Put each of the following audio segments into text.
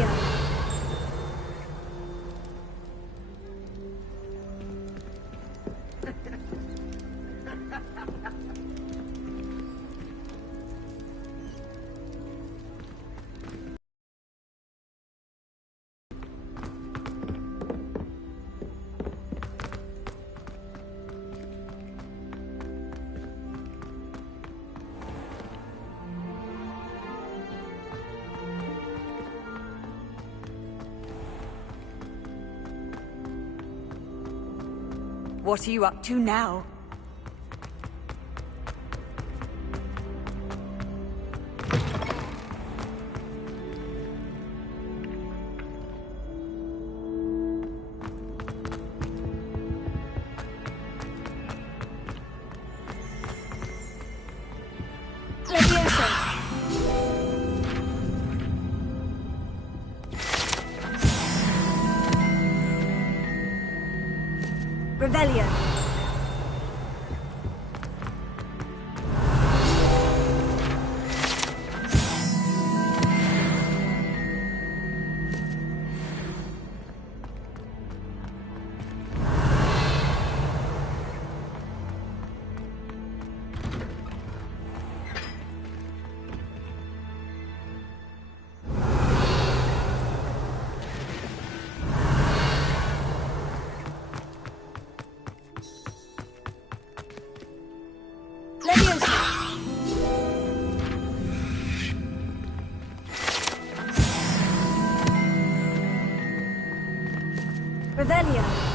Revelio. What are you up to now? Revelio. Revelio.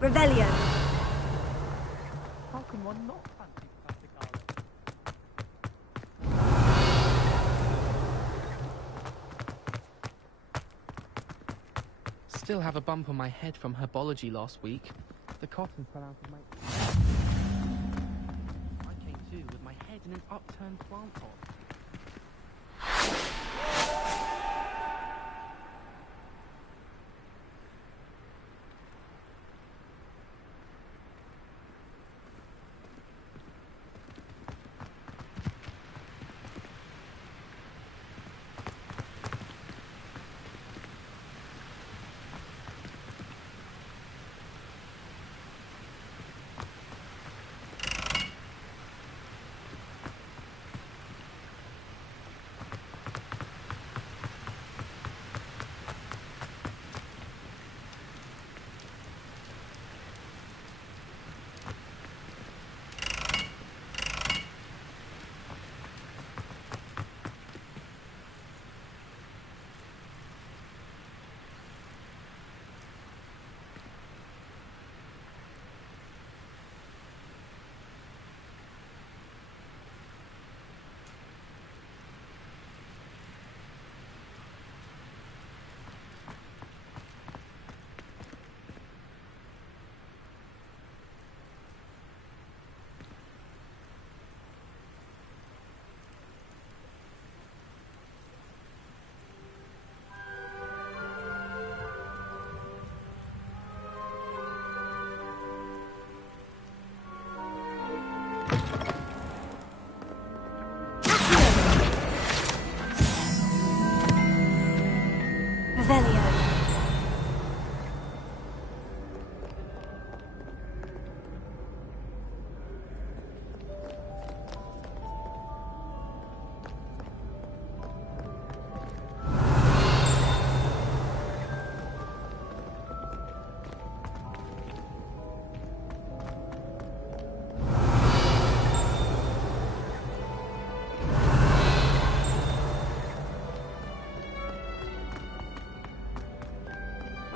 Revelio. How can one not fancy plastic garlic? Still have a bump on my head from herbology last week. The cotton fell out of my... I came to with my head in an upturned plant pot. Revelio.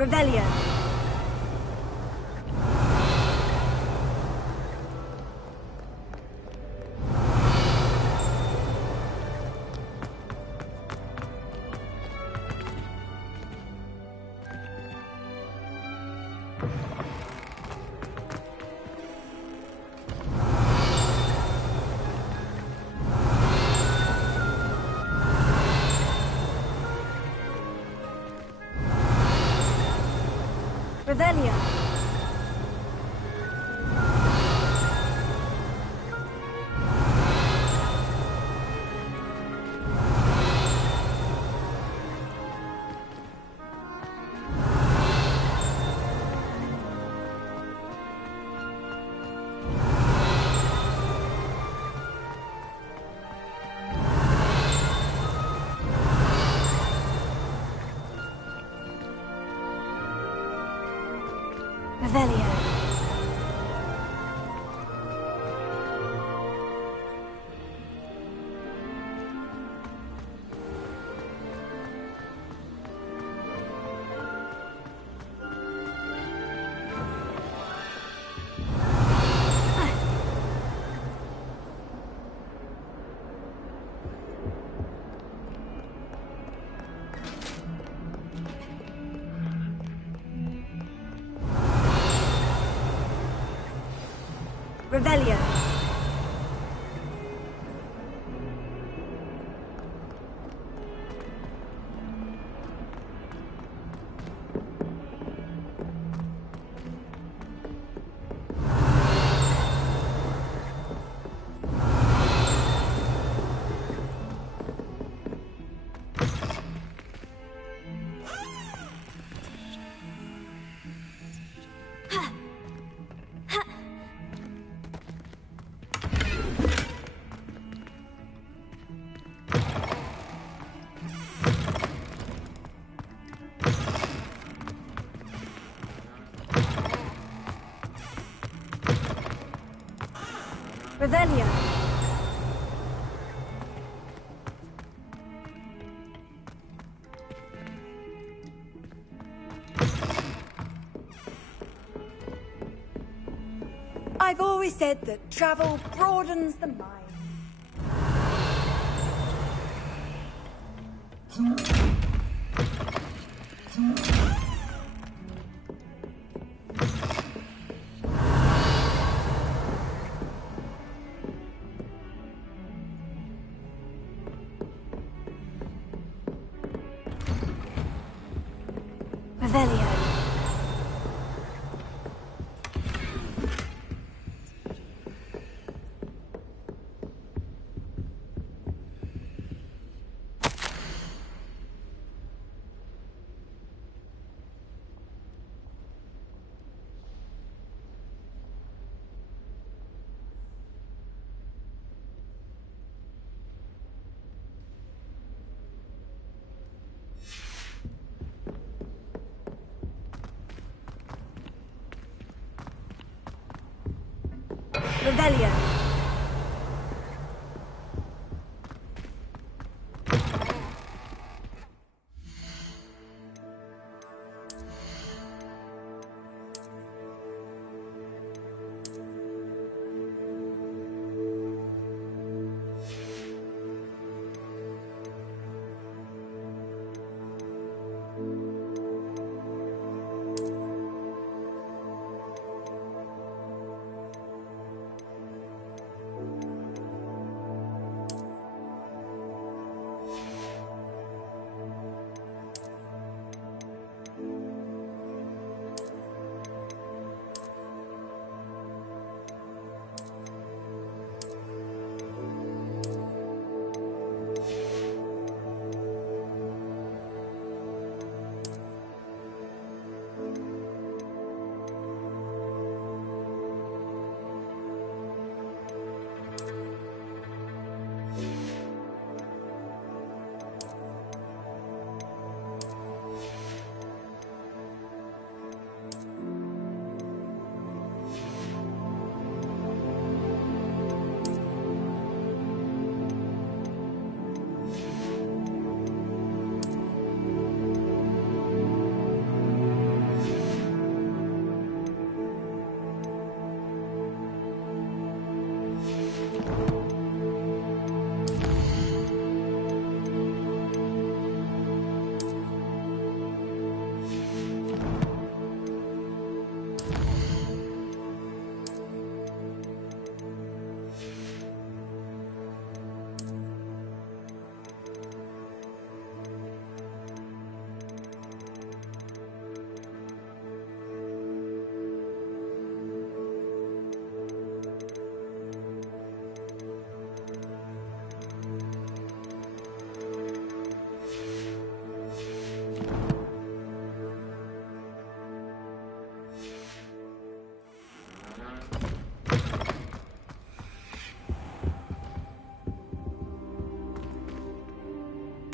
Revelio. Revelio. Revelio. Revelio. Revelio. I've always said that travel broadens the mind. Revelio. Revelio.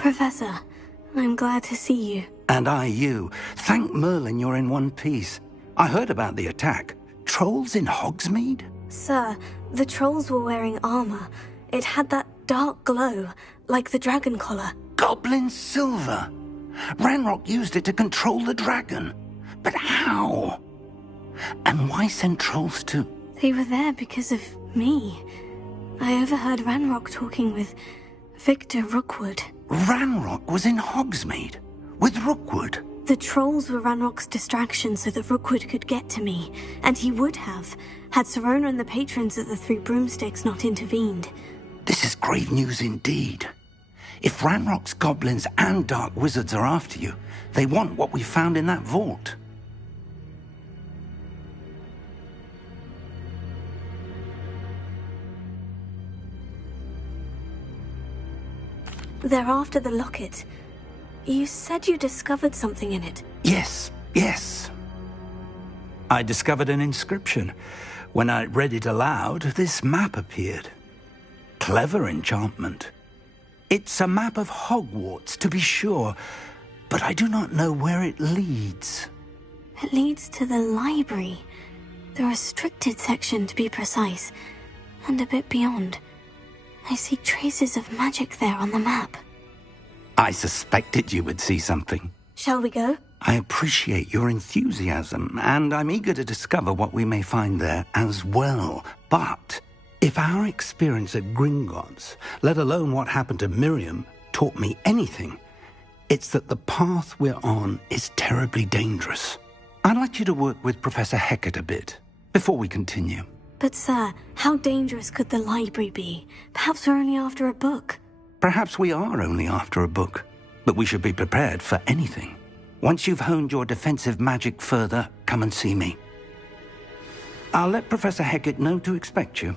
Professor, I'm glad to see you. And I you. Thank Merlin you're in one piece. I heard about the attack. Trolls in Hogsmeade? Sir, the trolls were wearing armor. It had that dark glow, like the dragon collar. Goblin silver! Ranrock used it to control the dragon. But how? And why send trolls to... They were there because of me. I overheard Ranrock talking with Victor Rookwood. Ranrock was in Hogsmeade? With Rookwood? The trolls were Ranrock's distraction so that Rookwood could get to me, and he would have, had Serona and the patrons of the Three Broomsticks not intervened. This is grave news indeed. If Ranrock's goblins and dark wizards are after you, they want what we found in that vault. They're after the locket. You said you discovered something in it. Yes. I discovered an inscription. When I read it aloud, this map appeared. Clever enchantment. It's a map of Hogwarts, to be sure, but I do not know where it leads. It leads to the library. The restricted section, to be precise, and a bit beyond. I see traces of magic there on the map. I suspected you would see something. Shall we go? I appreciate your enthusiasm, and I'm eager to discover what we may find there as well. But if our experience at Gringotts, let alone what happened to Miriam, taught me anything, it's that the path we're on is terribly dangerous. I'd like you to work with Professor Hecat a bit before we continue. But sir, how dangerous could the library be? Perhaps we're only after a book. Perhaps we are only after a book, but we should be prepared for anything. Once you've honed your defensive magic further, come and see me. I'll let Professor Hecat know to expect you.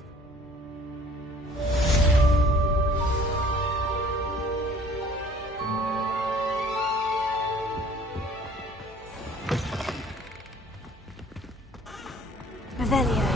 Revelio.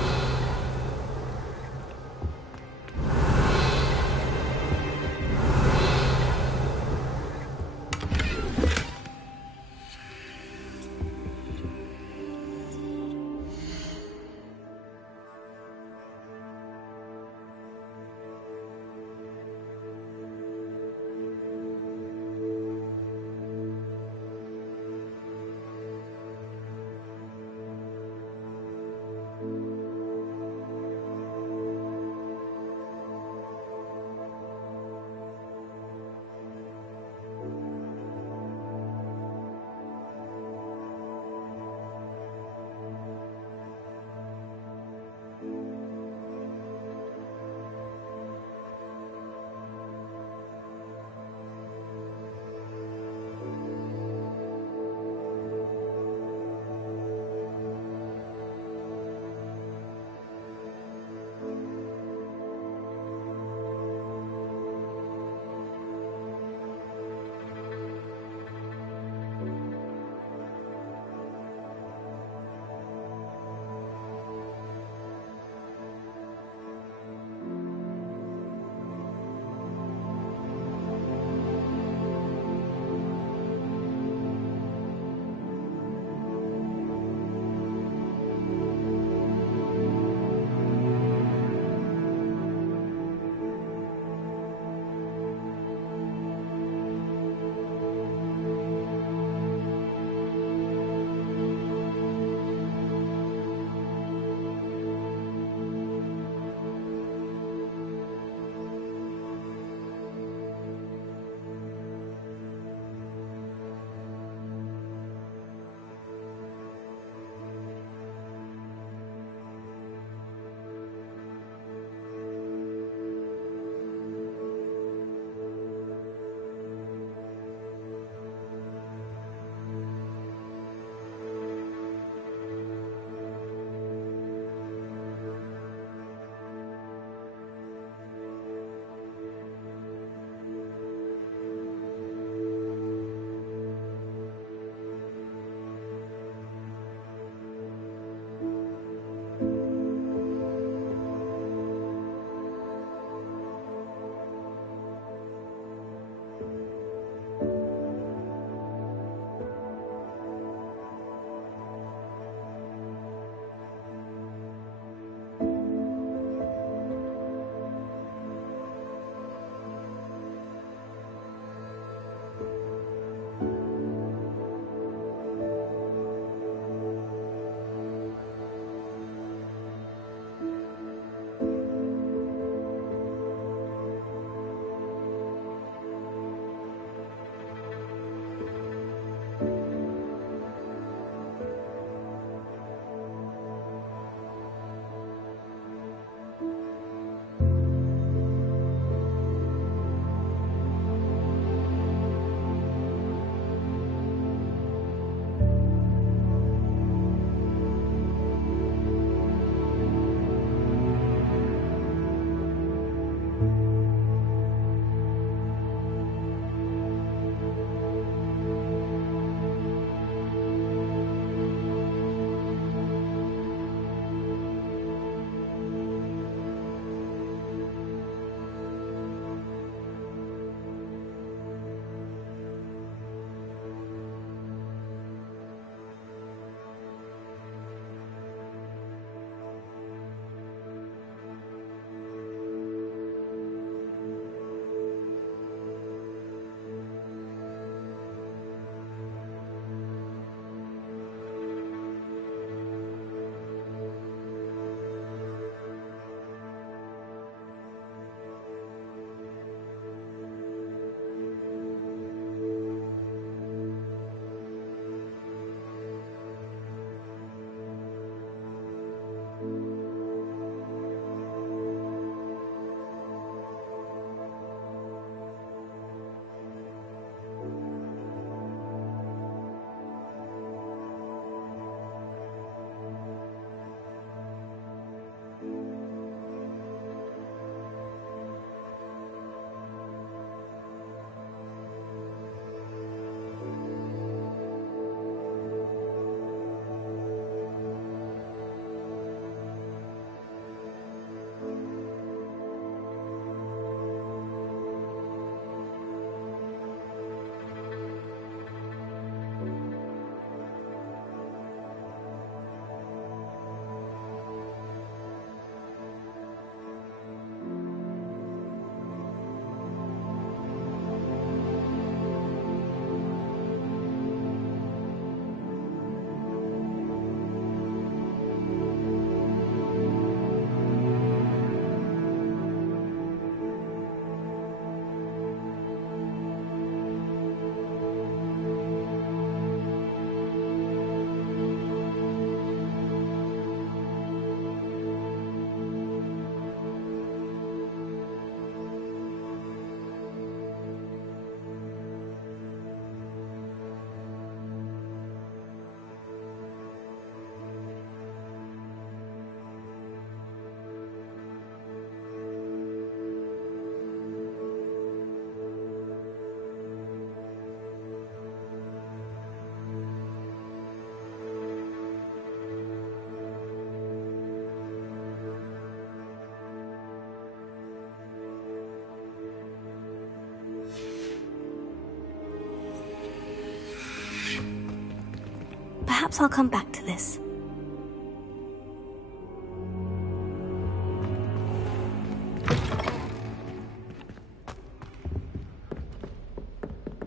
Perhaps I'll come back to this.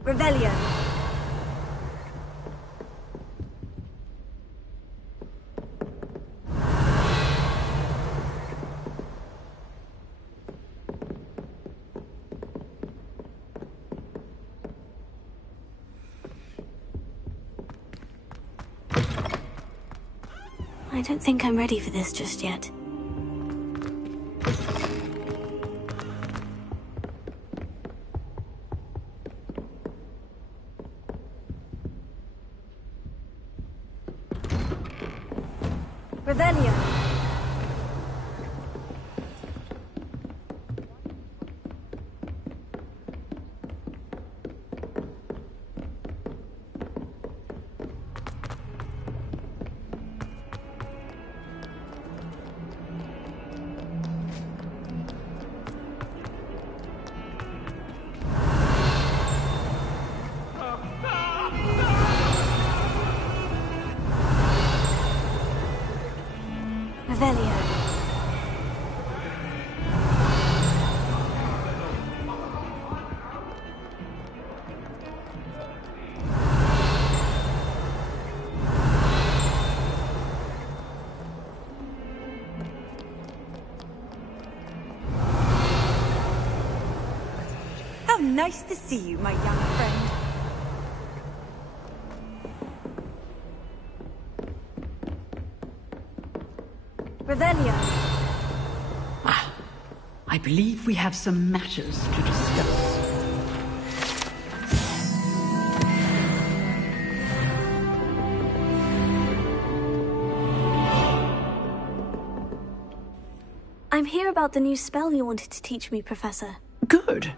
Revelio. I don't think I'm ready for this just yet. Revelio. Revelio. How nice to see you, my young friend. Revelio. I believe we have some matters to discuss. I'm here about the new spell you wanted to teach me, Professor. Good.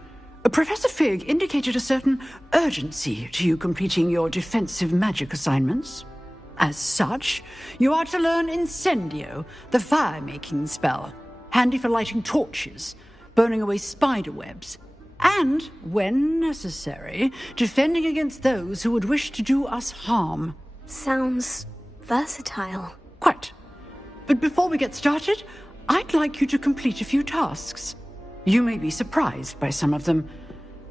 Professor Fig indicated a certain urgency to you completing your defensive magic assignments. As such, you are to learn Incendio, the fire-making spell, handy for lighting torches, burning away spider webs, and, when necessary, defending against those who would wish to do us harm. Sounds versatile. Quite. But before we get started, I'd like you to complete a few tasks. You may be surprised by some of them.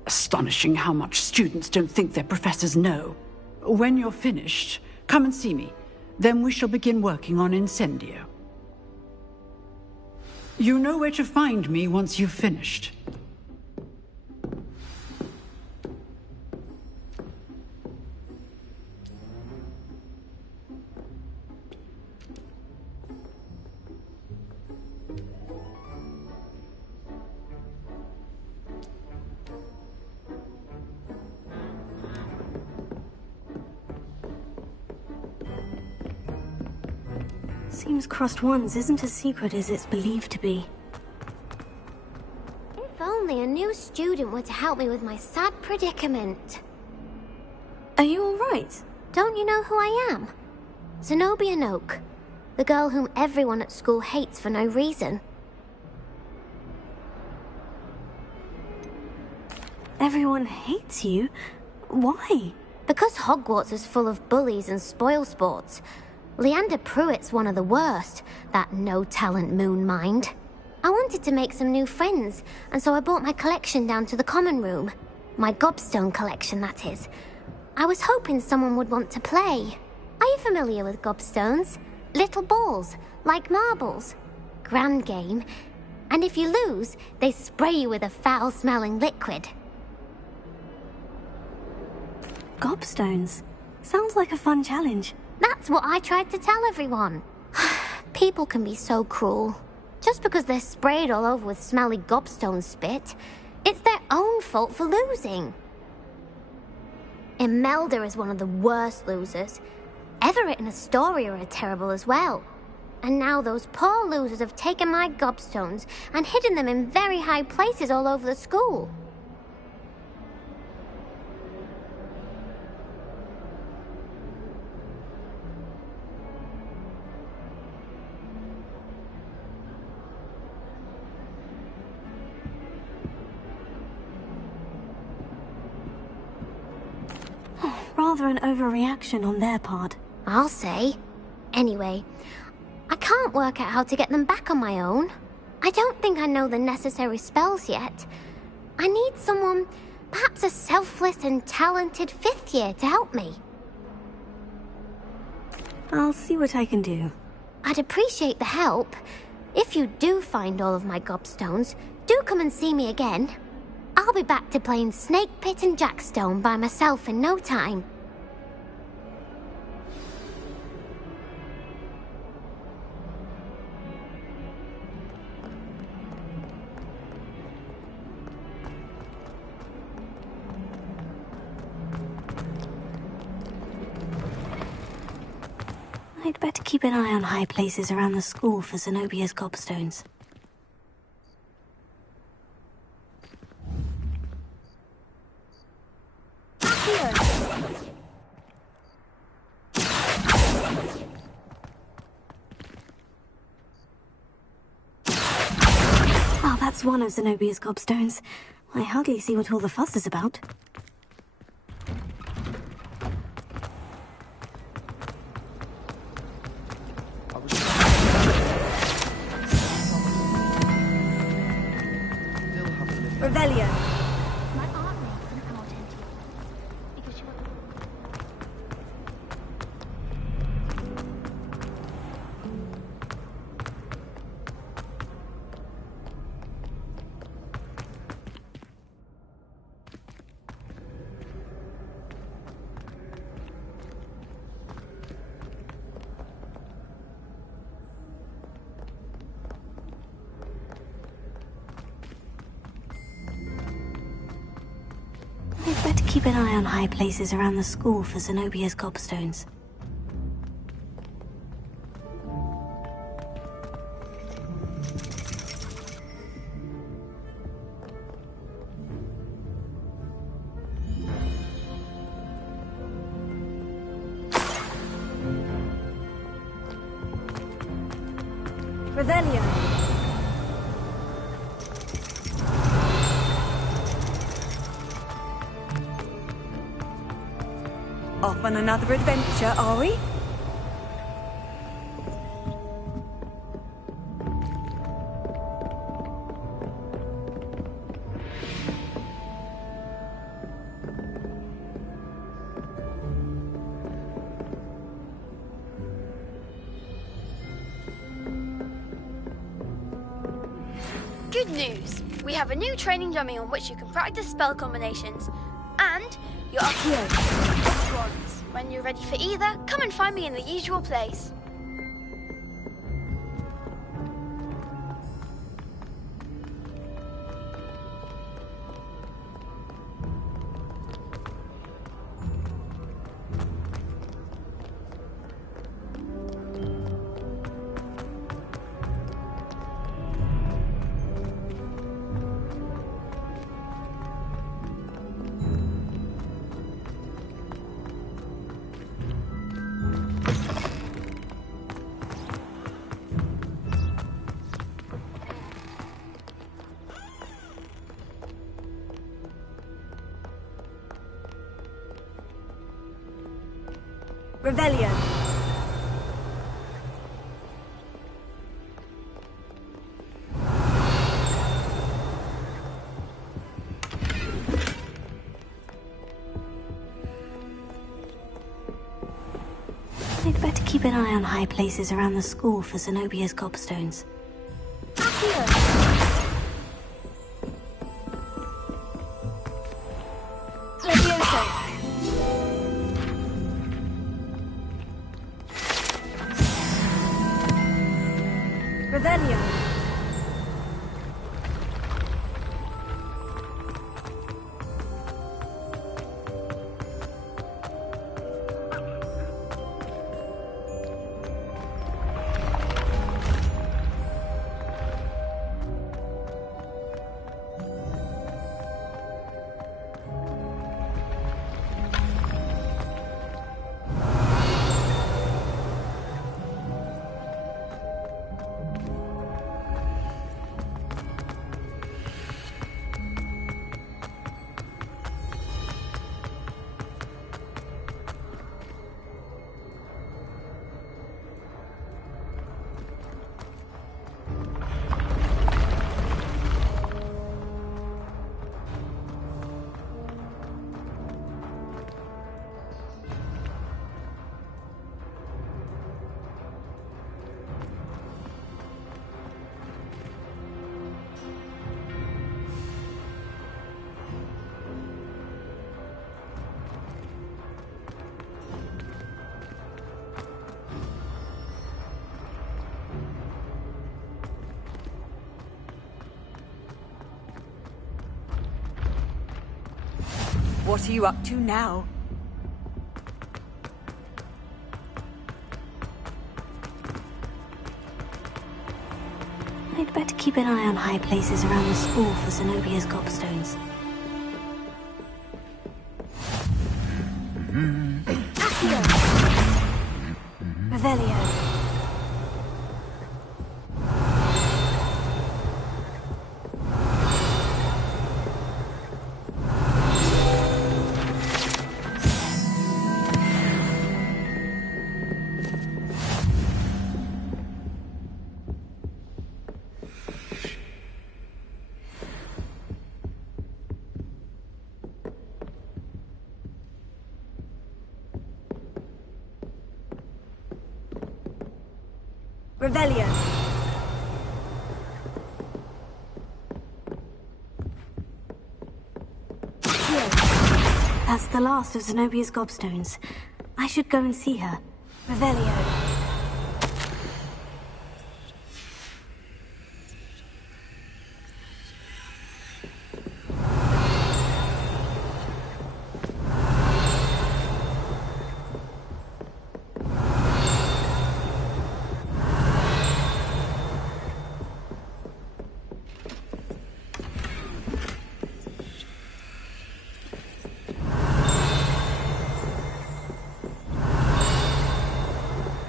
Astonishing how much students don't think their professors know. When you're finished, come and see me. Then we shall begin working on Incendio. You know where to find me once you've finished. Seems crossed ones isn't as secret as it's believed to be. If only a new student were to help me with my sad predicament. Are you alright? Don't you know who I am? Zenobia Noak, the girl whom everyone at school hates for no reason. Everyone hates you? Why? Because Hogwarts is full of bullies and spoilsports. Leander Pruitt's one of the worst, that no-talent moon mind. I wanted to make some new friends, and so I brought my collection down to the common room. My gobstone collection, that is. I was hoping someone would want to play. Are you familiar with gobstones? Little balls, like marbles. Grand game. And if you lose, they spray you with a foul-smelling liquid. Gobstones? Sounds like a fun challenge. That's what I tried to tell everyone. People can be so cruel. Just because they're sprayed all over with smelly gobstone spit, it's their own fault for losing. Imelda is one of the worst losers. Everett and Astoria are terrible as well. And now those poor losers have taken my gobstones and hidden them in very high places all over the school. Rather an overreaction on their part. I'll say. Anyway, I can't work out how to get them back on my own. I don't think I know the necessary spells yet. I need someone, perhaps a selfless and talented 5th year to help me. I'll see what I can do. I'd appreciate the help. If you do find all of my gobstones, do come and see me again. I'll be back to playing Snake Pit and Jackstone by myself in no time. I'd better keep an eye on high places around the school for Zenobia's gobstones. Oh, that's one of Zenobia's gobstones. I hardly see what all the fuss is about. Revelio. My art makes an out into because you I'd better keep an eye on high places around the school for Zenobia's gobstones. Revelio. Off on another adventure, are we? Good news! We have a new training dummy on which you can practice spell combinations. And you're up here. Once. When you're ready for either, come and find me in the usual place. Revelio. I'd better keep an eye on high places around the school for Zenobia's gobstones. Levioso. Revelio. What are you up to now? I'd better keep an eye on high places around the school for Zenobia's gobstones. Accio! Revelio! Revelio! That's the last of Zenobia's gobstones. I should go and see her. Revelio!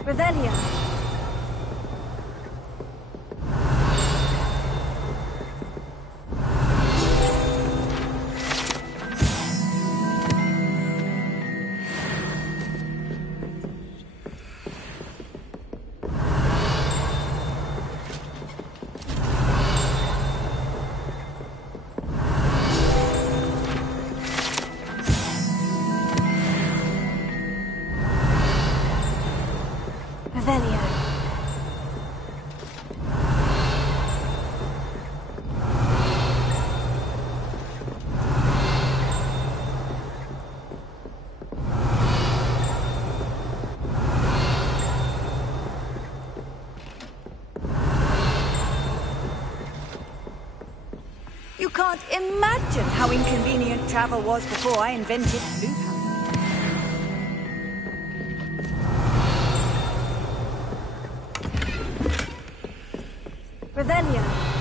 Revelio! Revelio! You can't imagine how inconvenient travel was before I invented blue power. Revelio!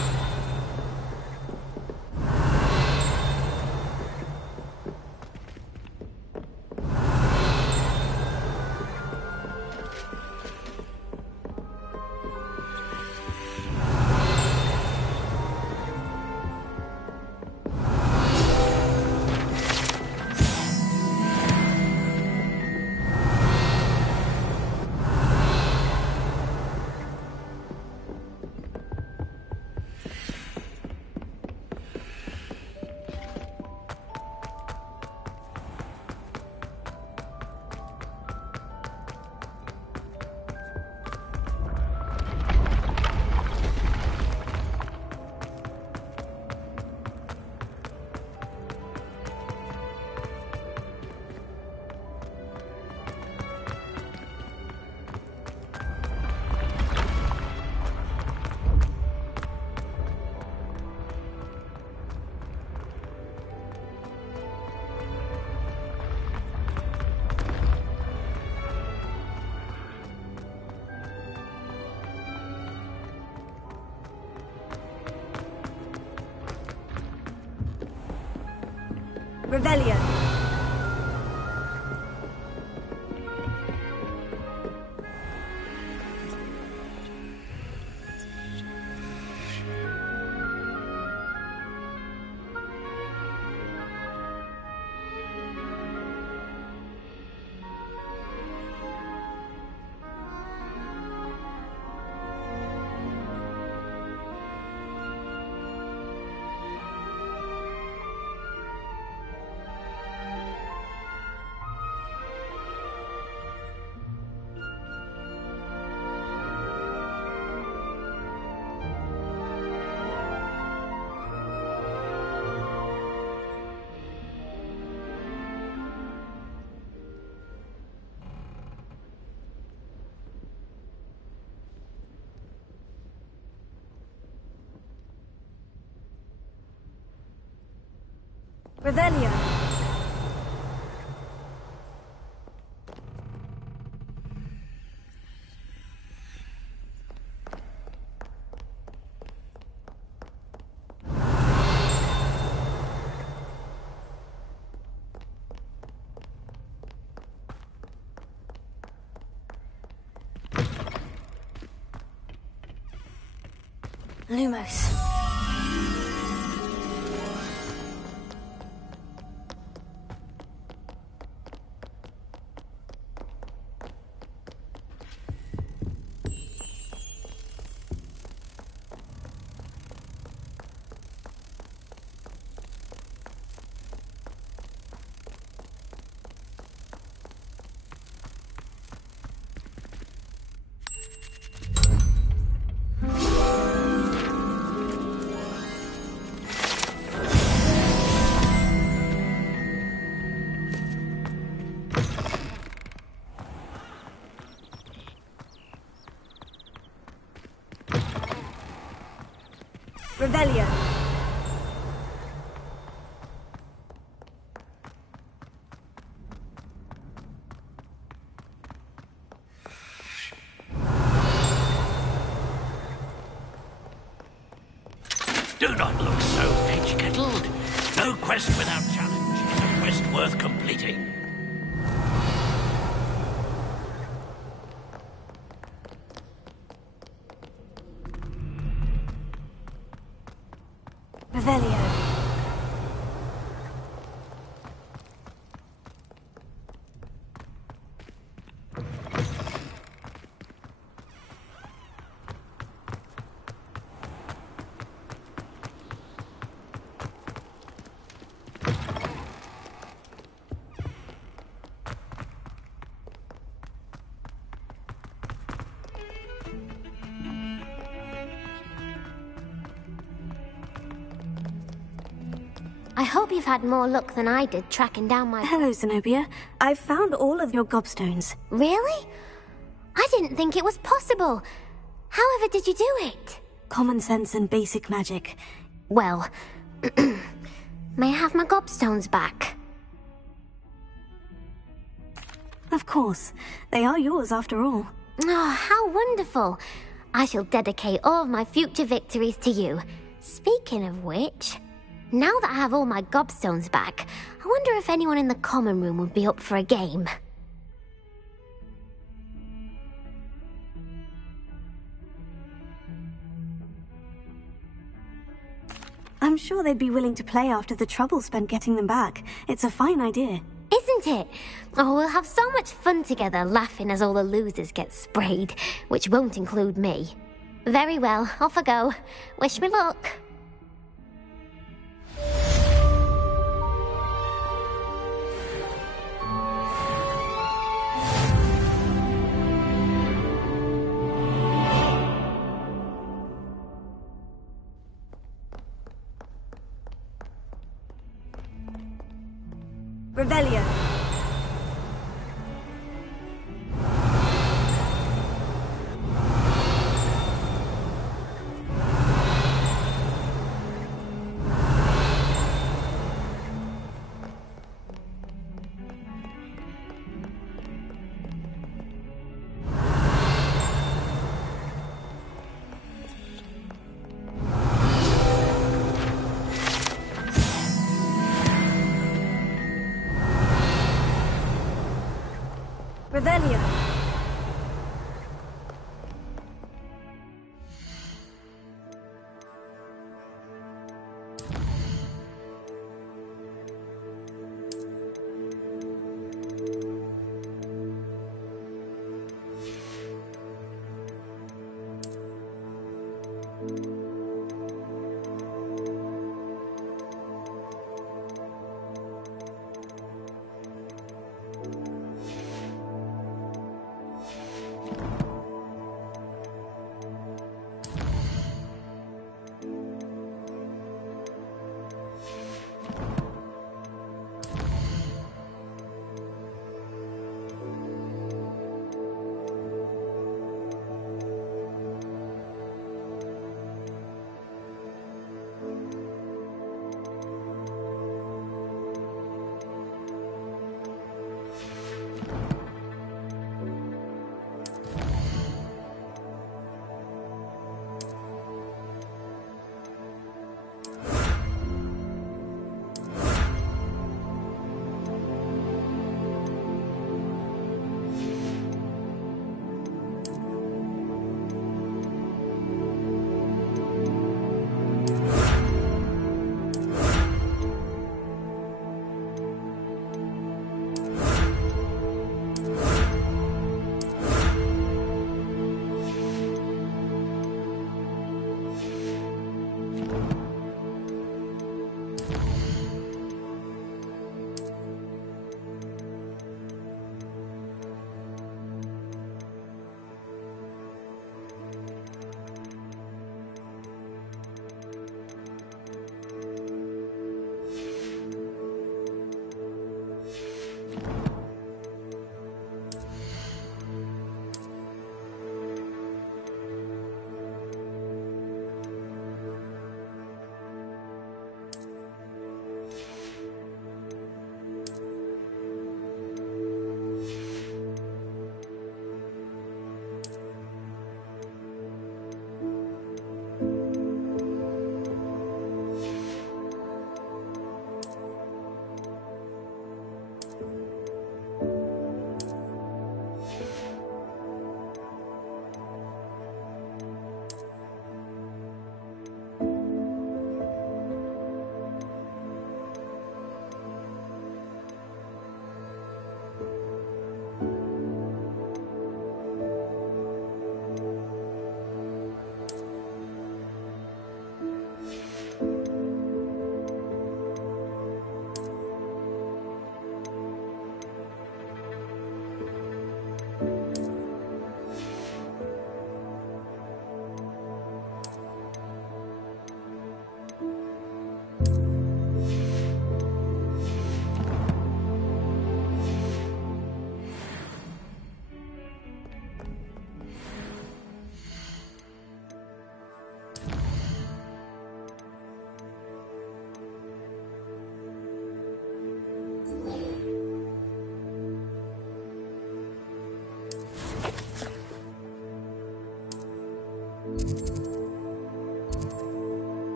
Revelio! Revelio! Lumos. Revelio. Do not look so pitch-kettled. No quest without challenge is a quest worth completing. Revelio. I hope you've had more luck than I did tracking down my... Hello, Zenobia. I've found all of your gobstones. Really? I didn't think it was possible. However did you do it? Common sense and basic magic. Well, may I have my gobstones back? Of course. They are yours after all. Oh, how wonderful. I shall dedicate all of my future victories to you. Speaking of which, now that I have all my gobstones back, I wonder if anyone in the common room would be up for a game. I'm sure they'd be willing to play after the trouble spent getting them back. It's a fine idea. Isn't it? Oh, we'll have so much fun together, laughing as all the losers get sprayed, which won't include me. Very well, off I go. Wish me luck. Revelio. Revelio.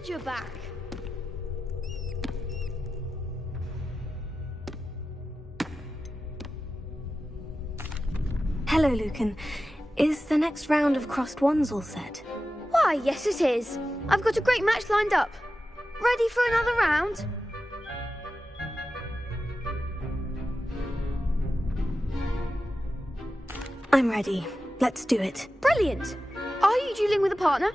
Glad you're back. Hello, Lucan. Is the next round of crossed wands all set? Why, yes it is. I've got a great match lined up. Ready for another round? I'm ready. Let's do it. Brilliant. Are you dueling with a partner?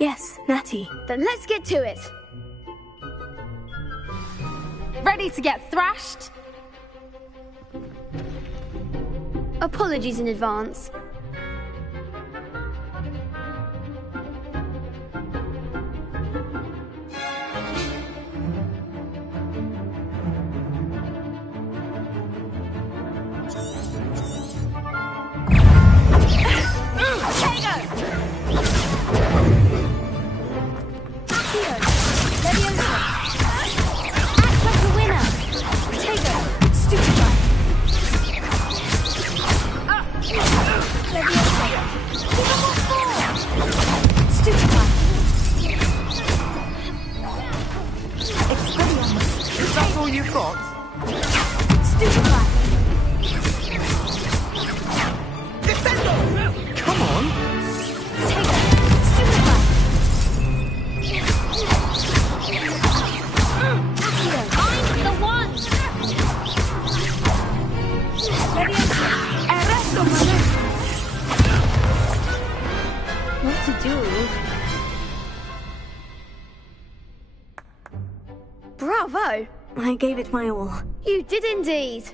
Yes, Natty. Then let's get to it. Ready to get thrashed? Apologies in advance. Bravo! I gave it my all. You did indeed.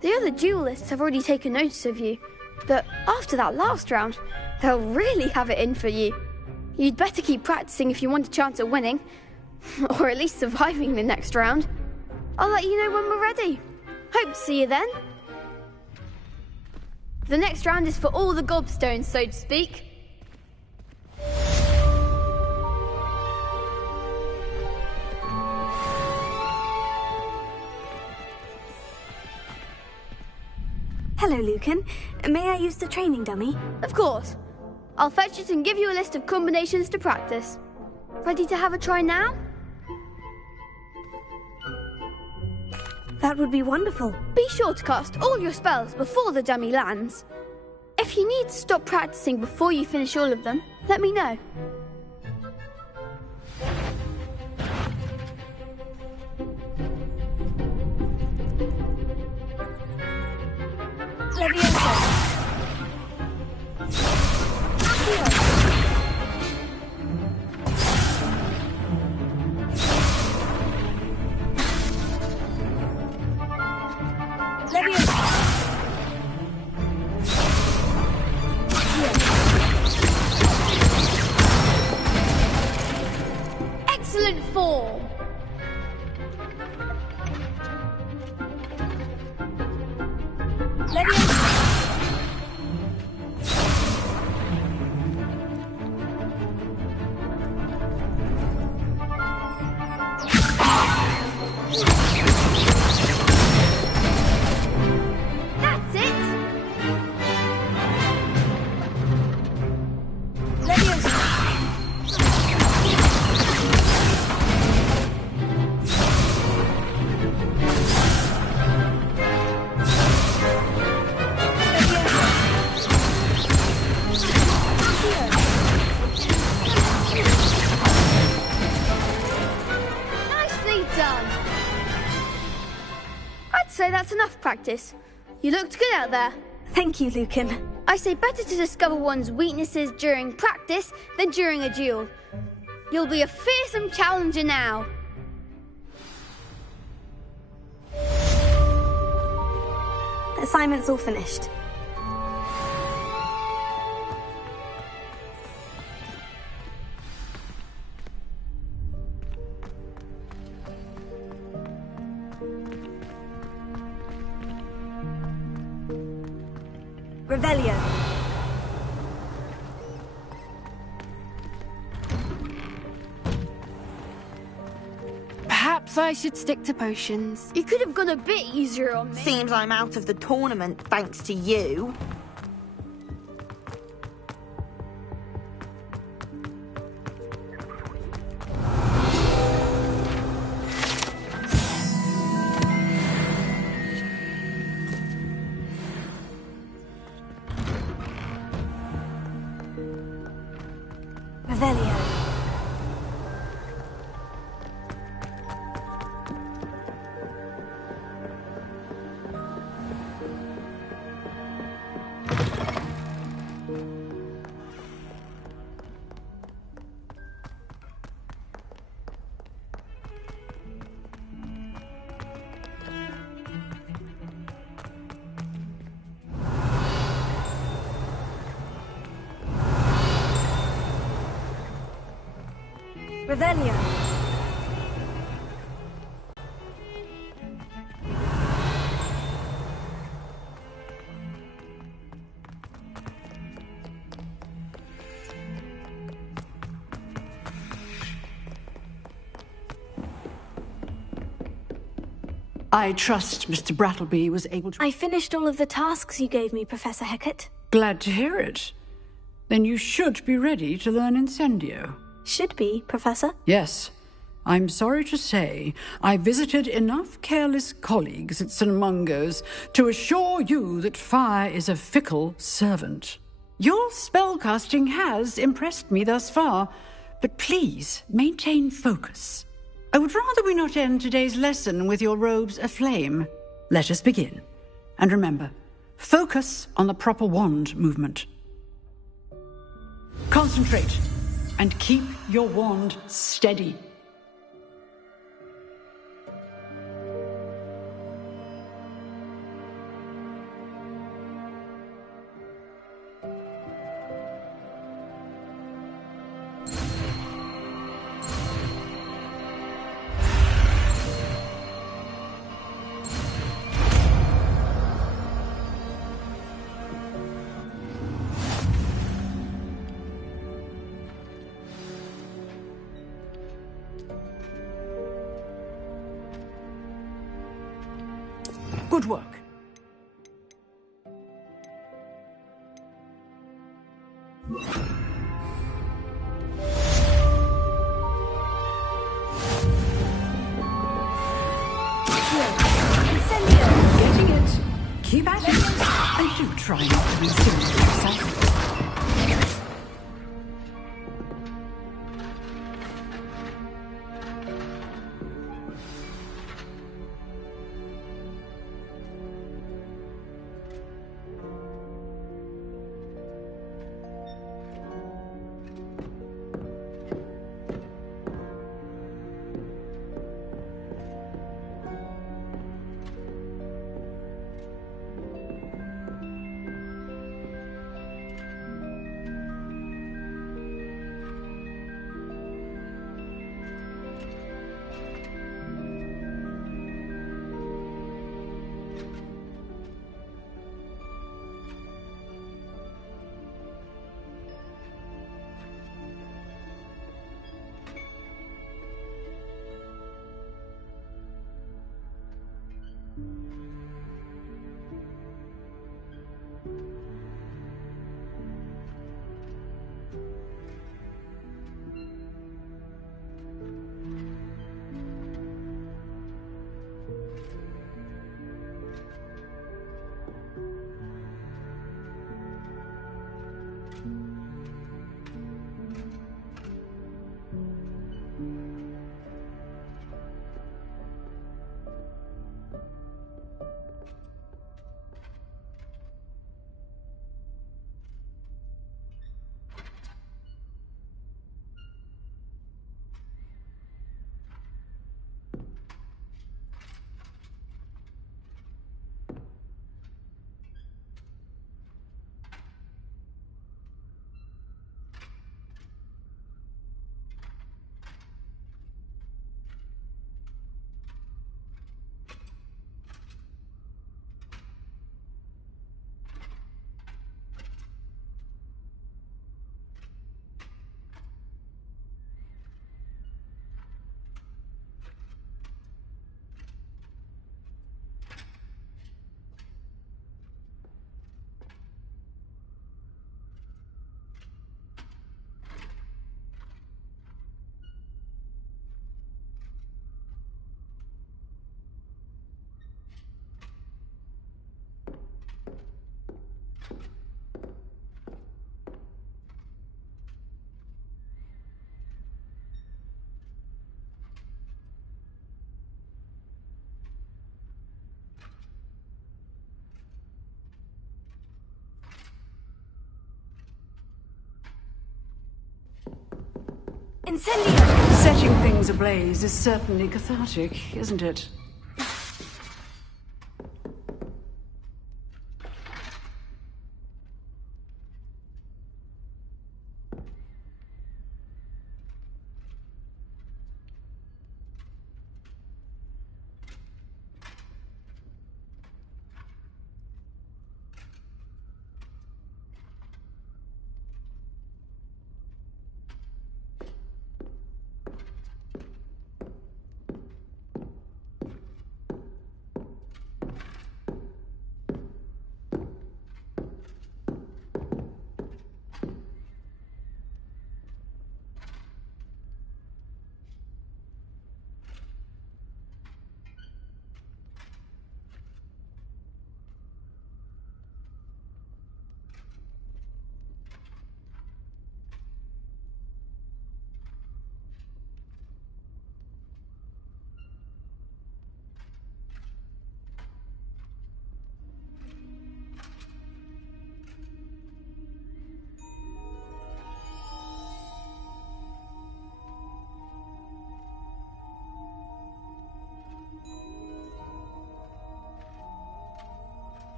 The other duelists have already taken notice of you, but after that last round, they'll really have it in for you. You'd better keep practicing if you want a chance at winning, or at least surviving the next round. I'll let you know when we're ready. Hope to see you then. The next round is for all the gobstones, so to speak. Hello, Lucan. May I use the training dummy? Of course. I'll fetch it and give you a list of combinations to practice. Ready to have a try now? That would be wonderful. Be sure to cast all your spells before the dummy lands. If you need to stop practicing before you finish all of them, let me know. Excellent form. That's it. Nicely done. I'd say that's enough practice. You looked good out there. Thank you, Lucan. I say better to discover one's weaknesses during practice than during a duel. You'll be a fearsome challenger now. Assignment's all finished. Revelio. Perhaps Perhaps I should stick to potions. You could have gone a bit easier on me. Seems I'm out of the tournament thanks to you. Revelio. Revelio. I trust Mr. Brattleby was able to... I finished all of the tasks you gave me, Professor Hecat. Glad to hear it. Then you should be ready to learn Incendio. Should be, Professor. Yes. I'm sorry to say I visited enough careless colleagues at St. Mungo's to assure you that fire is a fickle servant. Your spellcasting has impressed me thus far, but please maintain focus. I would rather we not end today's lesson with your robes aflame. Let us begin. And remember, focus on the proper wand movement. Concentrate and keep your wand steady. Good work. Getting it. Keep at it. And do try not to be silly to yourself. Incendio! Setting things ablaze is certainly cathartic, isn't it?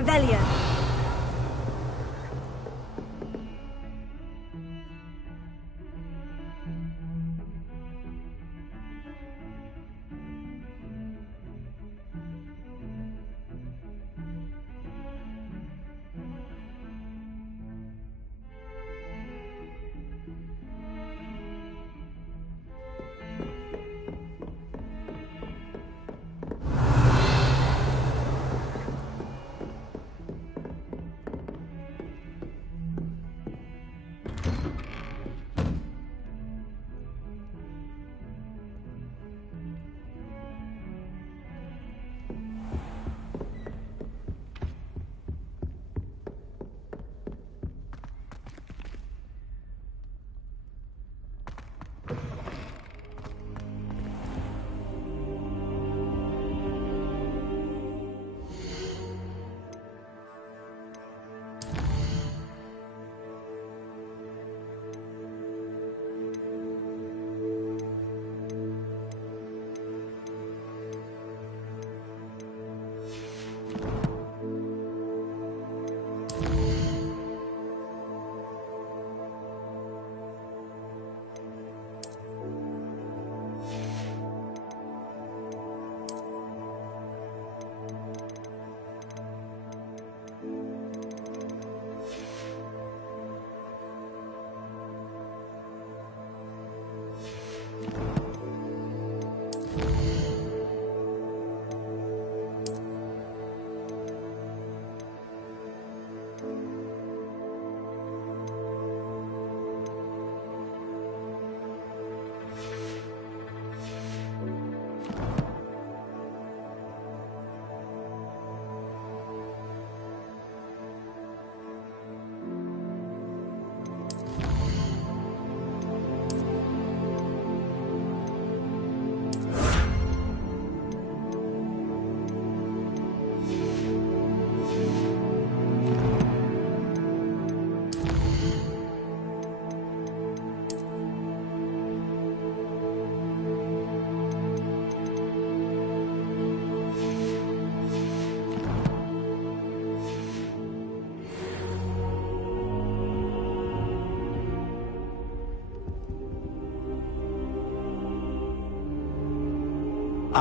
Revelio.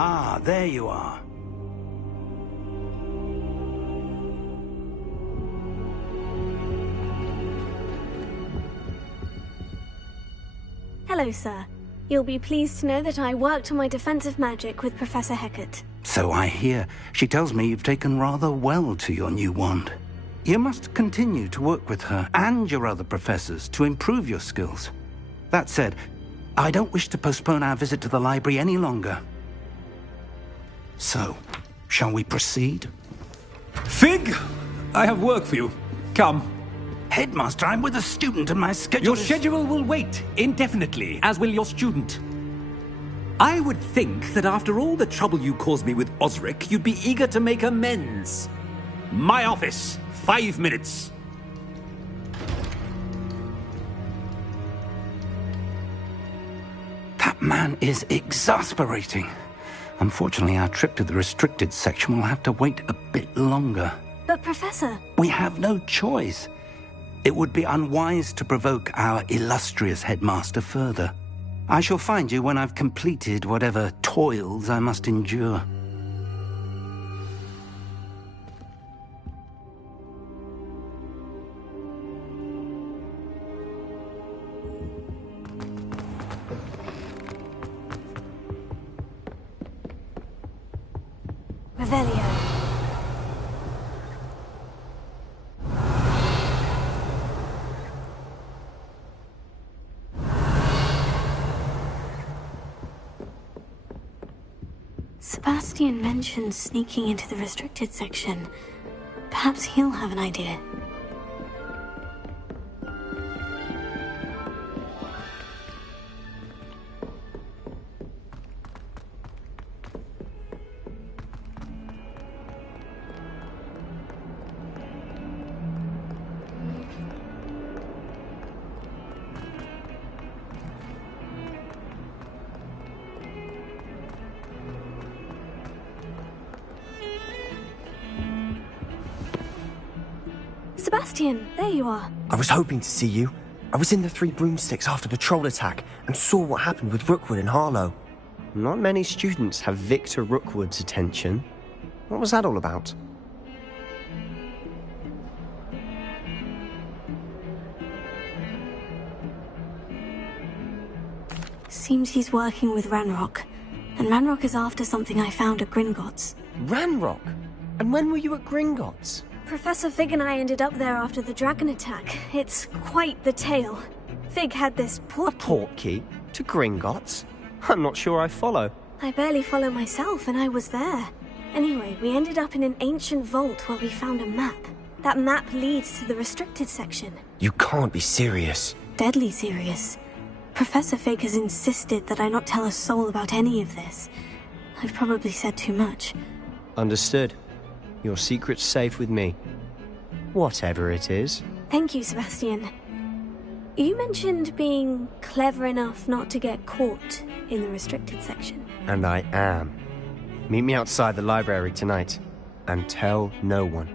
Ah, there you are. Hello, sir. You'll be pleased to know that I worked on my defensive magic with Professor Hecat. So I hear. She tells me you've taken rather well to your new wand. You must continue to work with her and your other professors to improve your skills. That said, I don't wish to postpone our visit to the library any longer. So, shall we proceed? Fig! I have work for you. Come. Headmaster, I'm with a student and my schedule Your schedule will wait indefinitely, as will your student. I would think that after all the trouble you caused me with Osric, you'd be eager to make amends. My office, 5 minutes. That man is exasperating. Unfortunately, our trip to the restricted section will have to wait a bit longer. But, Professor... We have no choice. It would be unwise to provoke our illustrious headmaster further. I shall find you when I've completed whatever toils I must endure. Revelio. Sebastian mentioned sneaking into the restricted section. Perhaps he'll have an idea. Sebastian, there you are. I was hoping to see you. I was in the Three Broomsticks after the troll attack and saw what happened with Rookwood and Harlow. Not many students have Victor Rookwood's attention. What was that all about? Seems he's working with Ranrock. And Ranrock is after something I found at Gringotts. Ranrock? And when were you at Gringotts? Professor Fig and I ended up there after the dragon attack. It's quite the tale. Fig had this portkey. A portkey? To Gringotts? I'm not sure I follow. I barely follow myself, and I was there. Anyway, we ended up in an ancient vault where we found a map. That map leads to the restricted section. You can't be serious. Deadly serious. Professor Fig has insisted that I not tell a soul about any of this. I've probably said too much. Understood. Your secret's safe with me. Whatever it is. Thank you, Sebastian. You mentioned being clever enough not to get caught in the restricted section. And I am. Meet me outside the library tonight. And tell no one.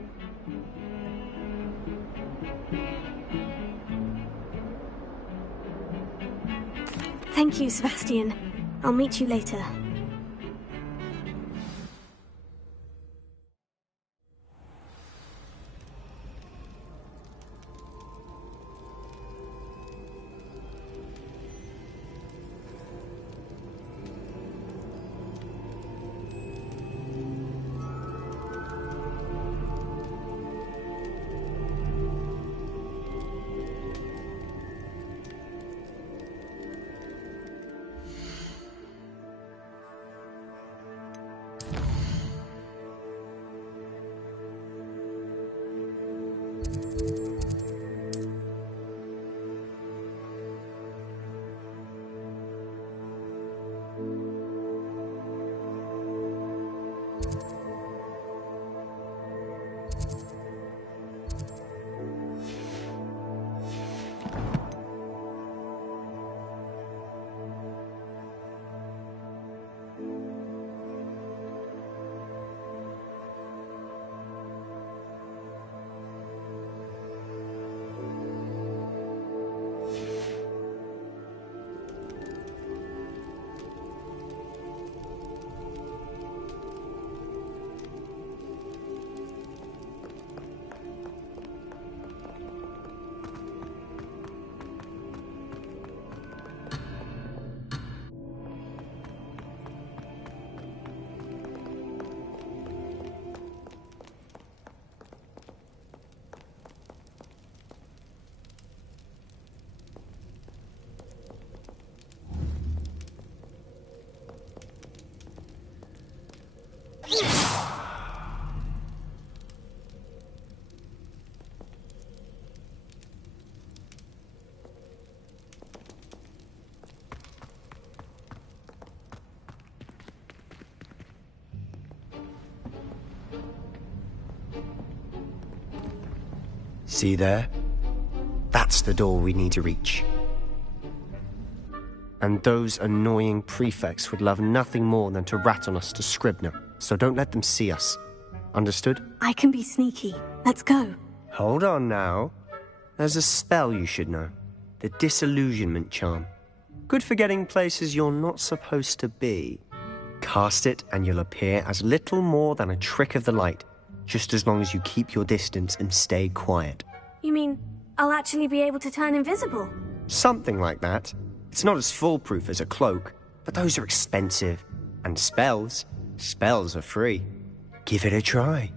Thank you, Sebastian. I'll meet you later. See there? That's the door we need to reach. And those annoying prefects would love nothing more than to rat on us to Scribner, so don't let them see us. Understood? I can be sneaky. Let's go. Hold on now. There's a spell you should know. The Disillusionment Charm. Good for getting places you're not supposed to be. Cast it and you'll appear as little more than a trick of the light, just as long as you keep your distance and stay quiet. You mean I'll actually be able to turn invisible? Something like that. It's not as foolproof as a cloak, but those are expensive. And spells are free. Give it a try.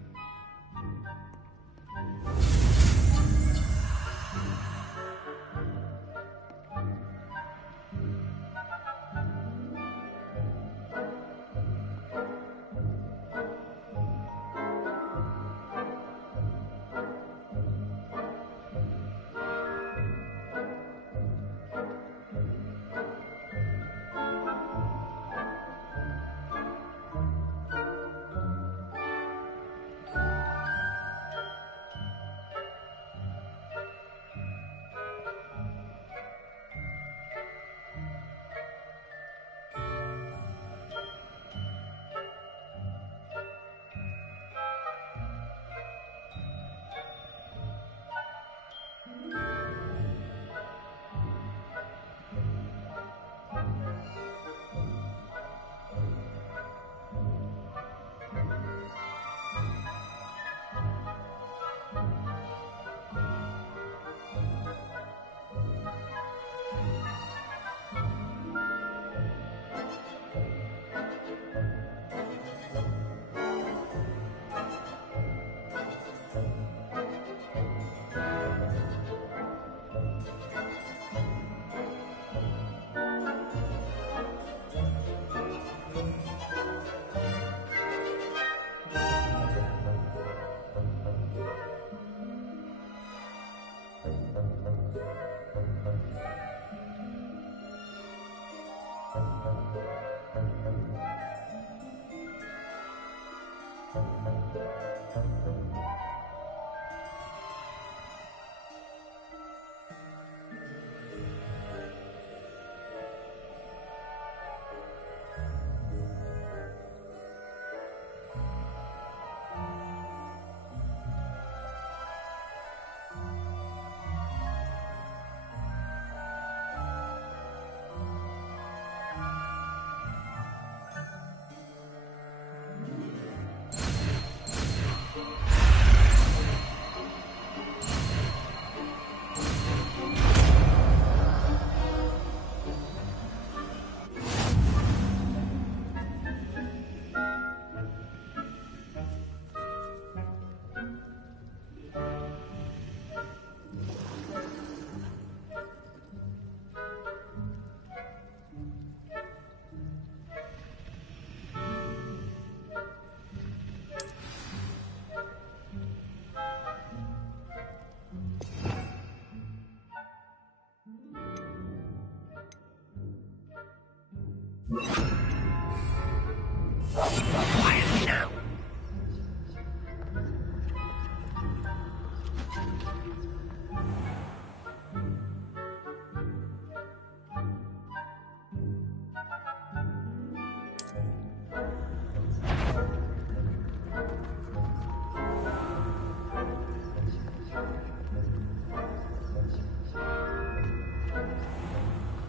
Quietly now.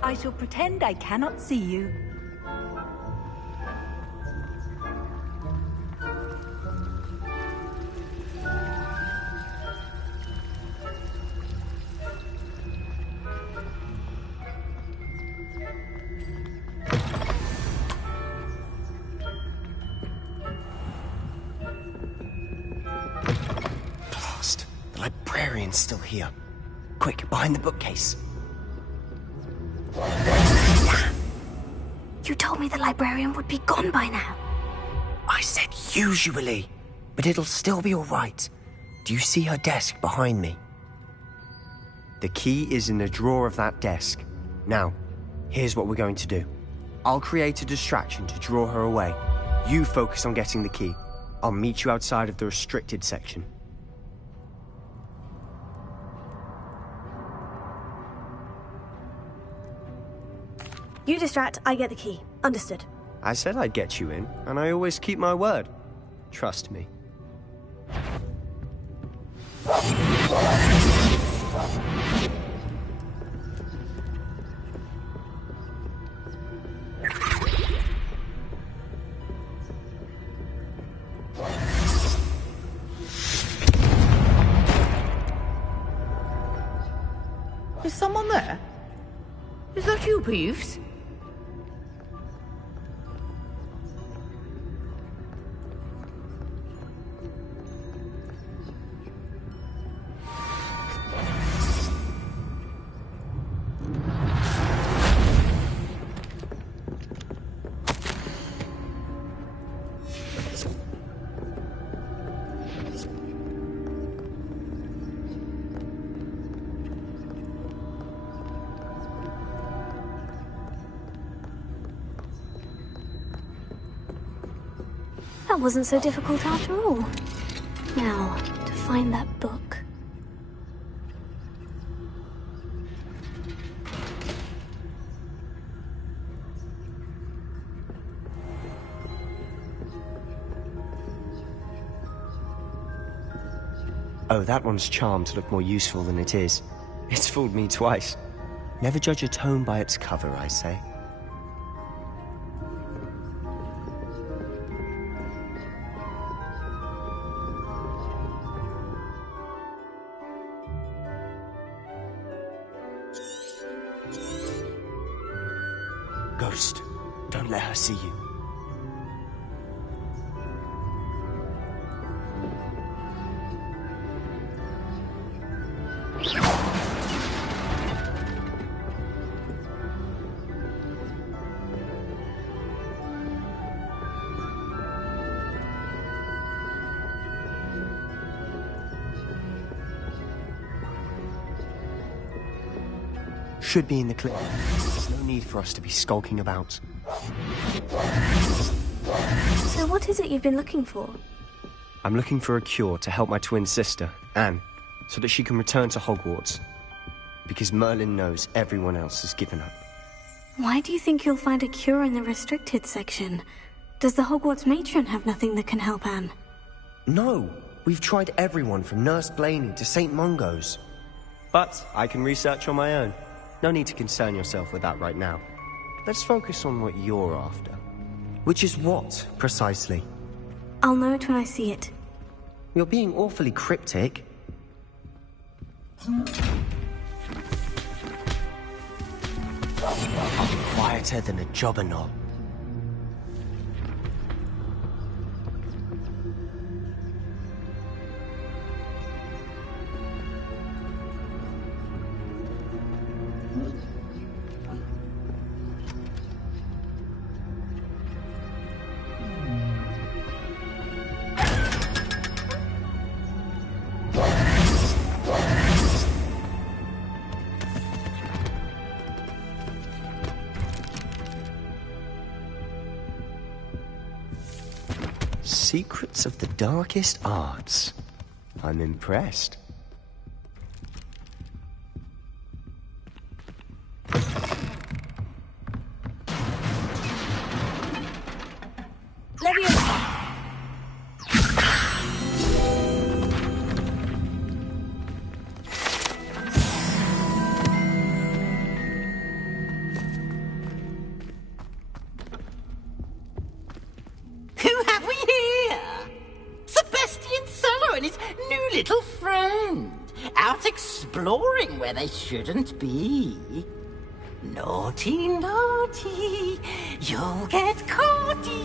I shall pretend I cannot see you. Blast! The librarian's still here. Quick, behind the bookcase. You told me the librarian would be gone by now. I said usually, but it'll still be all right. Do you see her desk behind me? The key is in the drawer of that desk. Now, here's what we're going to do. I'll create a distraction to draw her away. You focus on getting the key. I'll meet you outside of the restricted section. You distract, I get the key. Understood. I said I'd get you in, and I always keep my word. Trust me. Is someone there? Is that you, Peeves? That wasn't so difficult after all. Now, to find that book. Oh, that one's charmed to look more useful than it is. It's fooled me twice. Never judge a tome by its cover, I say. Ghost, don't let her see you. Should be in the clip. There's no need for us to be skulking about. So what is it you've been looking for? I'm looking for a cure to help my twin sister, Anne, so that she can return to Hogwarts. Because Merlin knows everyone else has given up. Why do you think you'll find a cure in the restricted section? Does the Hogwarts matron have nothing that can help Anne? No! We've tried everyone from Nurse Blaney to St. Mungo's. But I can research on my own. No need to concern yourself with that right now. Let's focus on what you're after. Which is what, precisely? I'll know it when I see it. You're being awfully cryptic. I'm quieter than a jobberknoll. Secrets of the darkest arts. I'm impressed. Who have we here? Sebastian Sallow and his new little friend, out exploring where they shouldn't be. Naughty, naughty, you'll get caughty.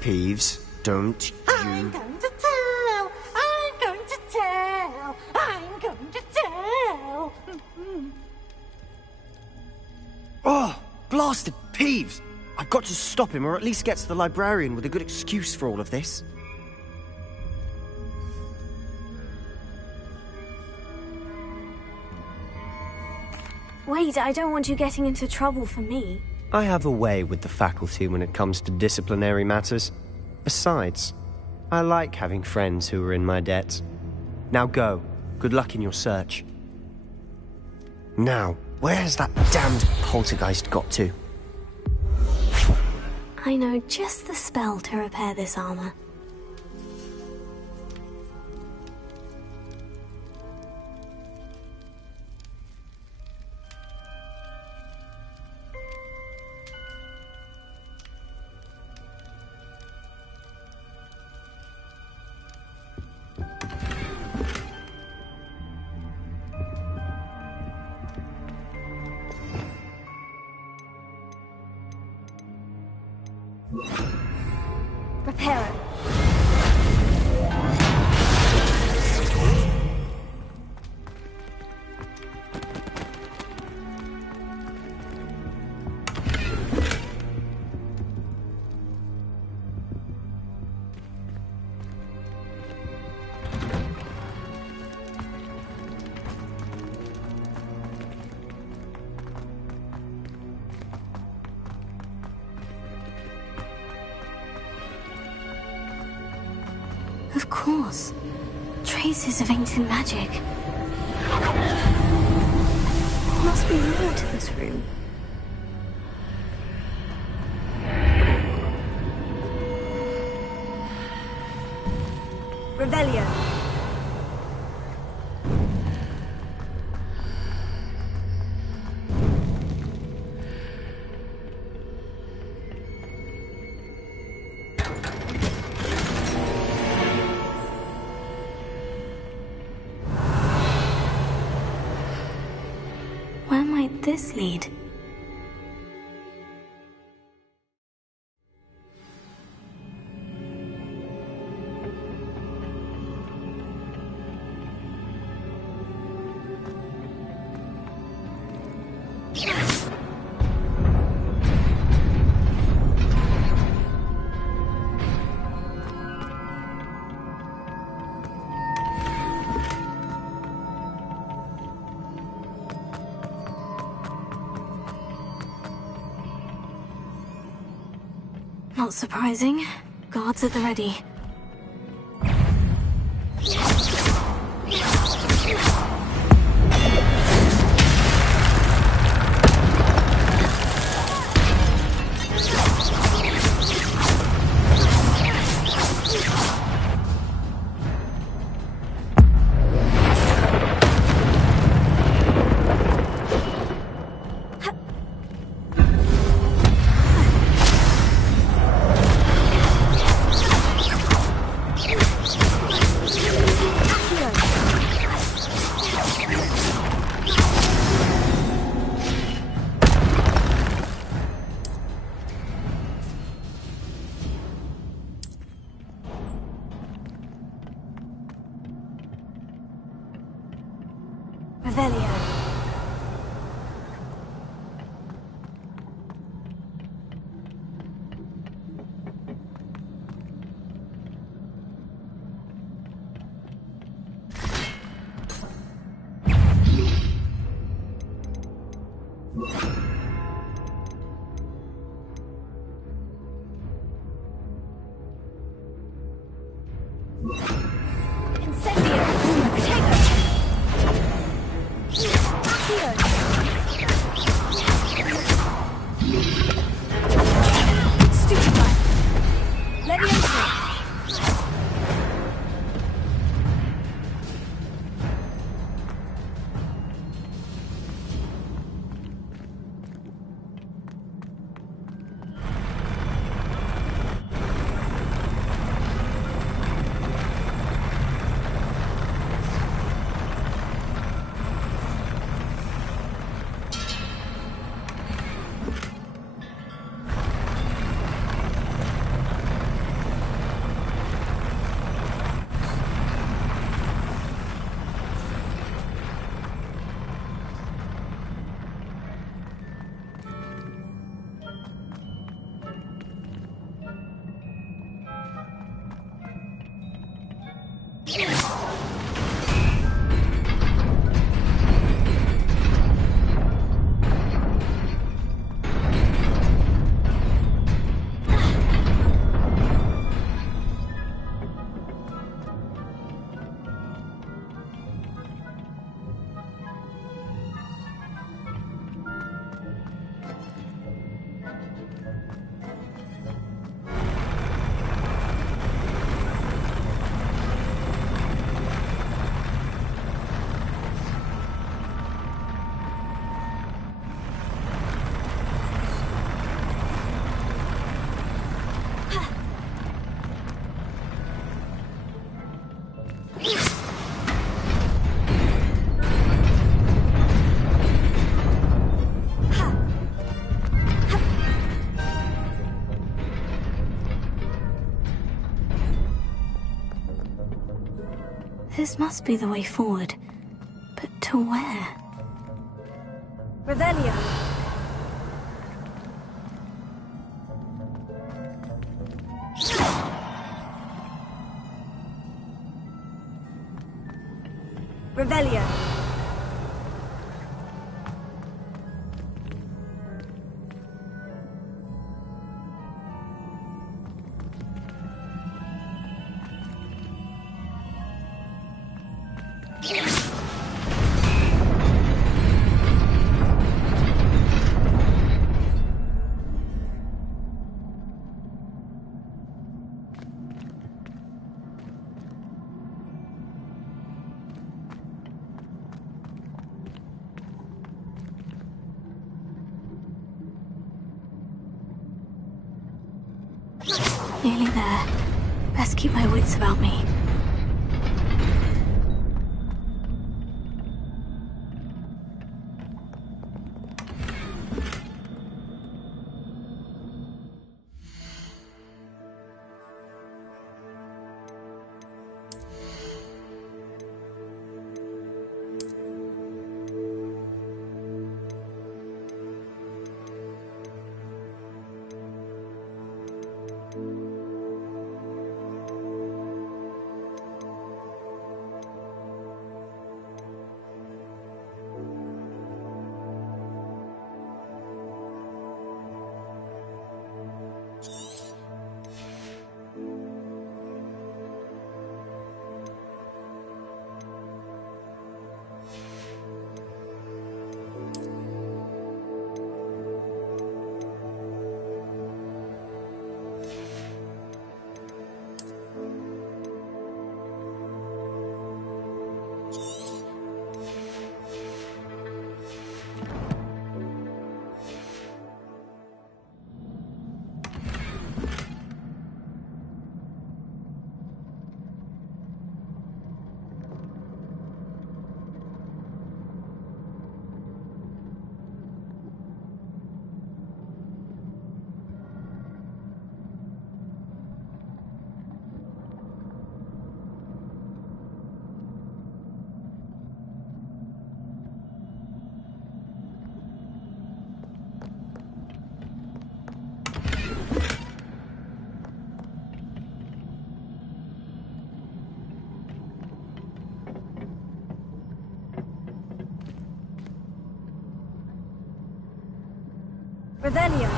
Peeves, don't you... I'm going to tell, I'm going to tell, I'm going to tell. Oh, blasted Peeves! I've got to stop him, or at least get to the librarian with a good excuse for all of this. Wait, I don't want you getting into trouble for me. I have a way with the faculty when it comes to disciplinary matters. Besides, I like having friends who are in my debt. Now go. Good luck in your search. Now, where's that damned poltergeist got to? I know just the spell to repair this armor. Repair it. Of course. Traces of ancient magic. There must be more to this room. Revelio. Where might this lead? Not surprising. Guards at the ready. Revelio. Incendio. Take it. This must be the way forward. But to where? Revelio. Revelio. Nearly there. Best keep my wits about me. Revelio.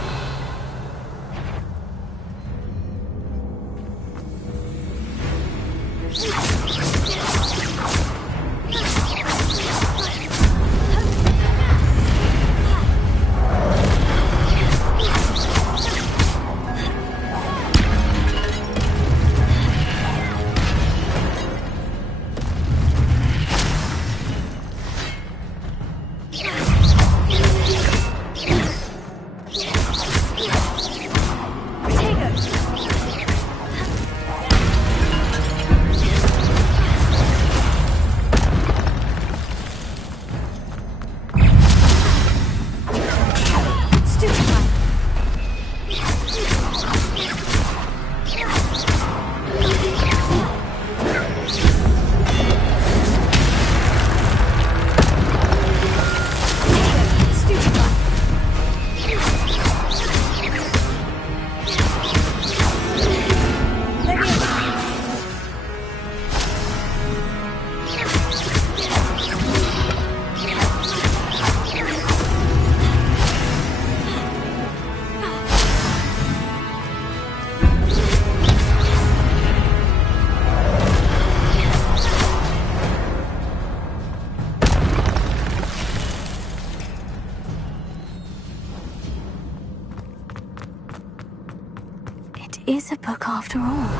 Is a book after all.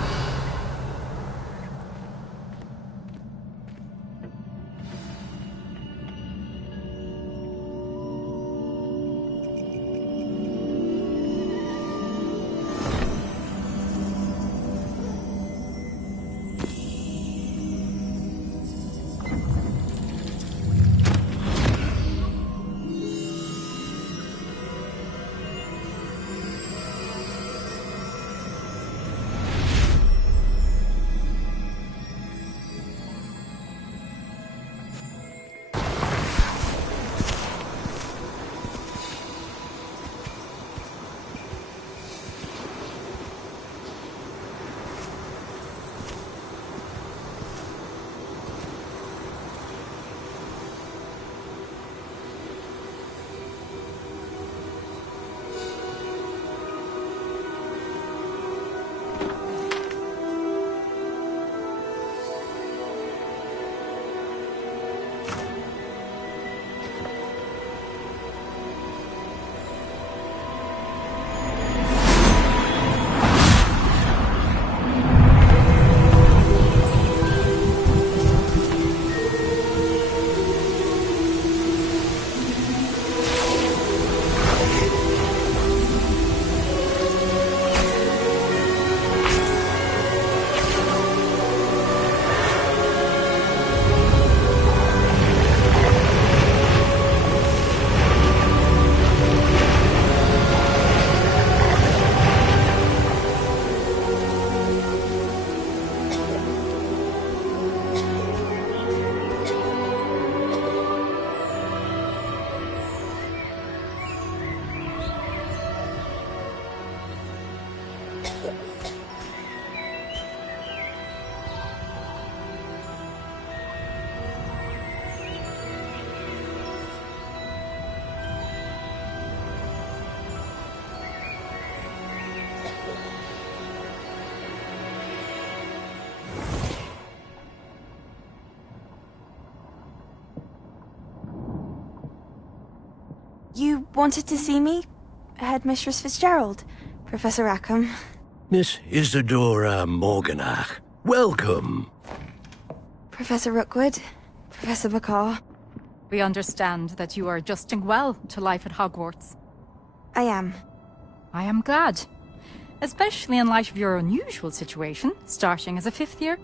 You wanted to see me? Headmistress Fitzgerald, Professor Rackham. Miss Isadora Morganach, welcome. Professor Rookwood, Professor Bakar. We understand that you are adjusting well to life at Hogwarts. I am. I am glad. Especially in light of your unusual situation, starting as a 5th year.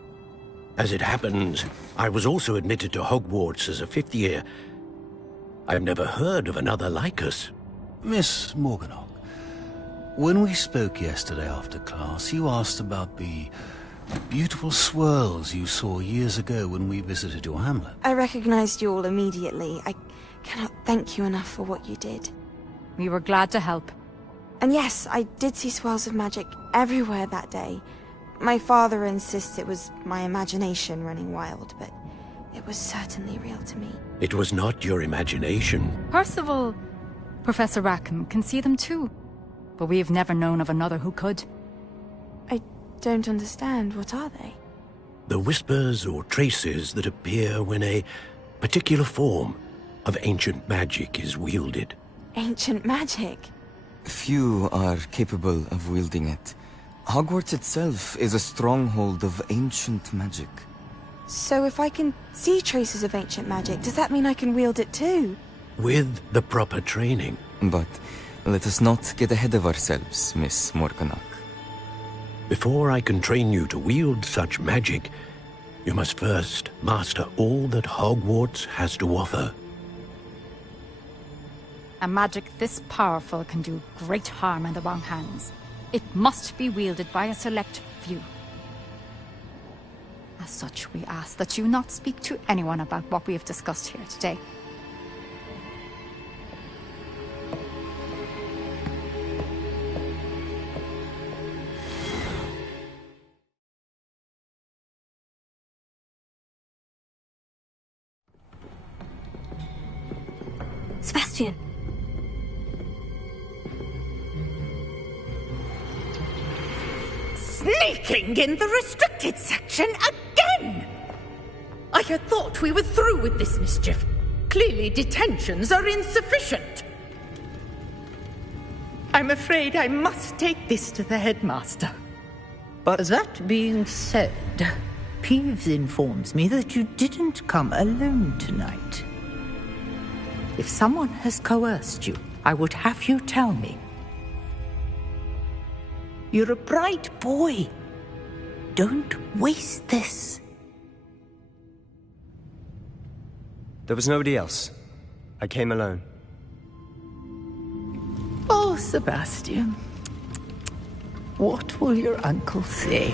As it happens, I was also admitted to Hogwarts as a 5th year. I've never heard of another like us. Miss Morganach, when we spoke yesterday after class, you asked about the beautiful swirls you saw years ago when we visited your hamlet. I recognized you all immediately. I cannot thank you enough for what you did. We were glad to help. And yes, I did see swirls of magic everywhere that day. My father insists it was my imagination running wild, but it was certainly real to me. It was not your imagination. Percival, Professor Rackham can see them too. But we have never known of another who could. I don't understand. What are they? The whispers or traces that appear when a particular form of ancient magic is wielded. Ancient magic? Few are capable of wielding it. Hogwarts itself is a stronghold of ancient magic. So if I can see traces of ancient magic, does that mean I can wield it too? With the proper training. But let us not get ahead of ourselves, Miss Morganach. Before I can train you to wield such magic, you must first master all that Hogwarts has to offer. A magic this powerful can do great harm in the wrong hands. It must be wielded by a select few. As such, we ask that you not speak to anyone about what we have discussed here today. Sebastian. Sneaking in the restricted section again! I had thought we were through with this mischief. Clearly detentions are insufficient. I'm afraid I must take this to the headmaster. But that being said, Peeves informs me that you didn't come alone tonight. If someone has coerced you, I would have you tell me. You're a bright boy. Don't waste this. There was nobody else. I came alone. Oh, Sebastian. What will your uncle say?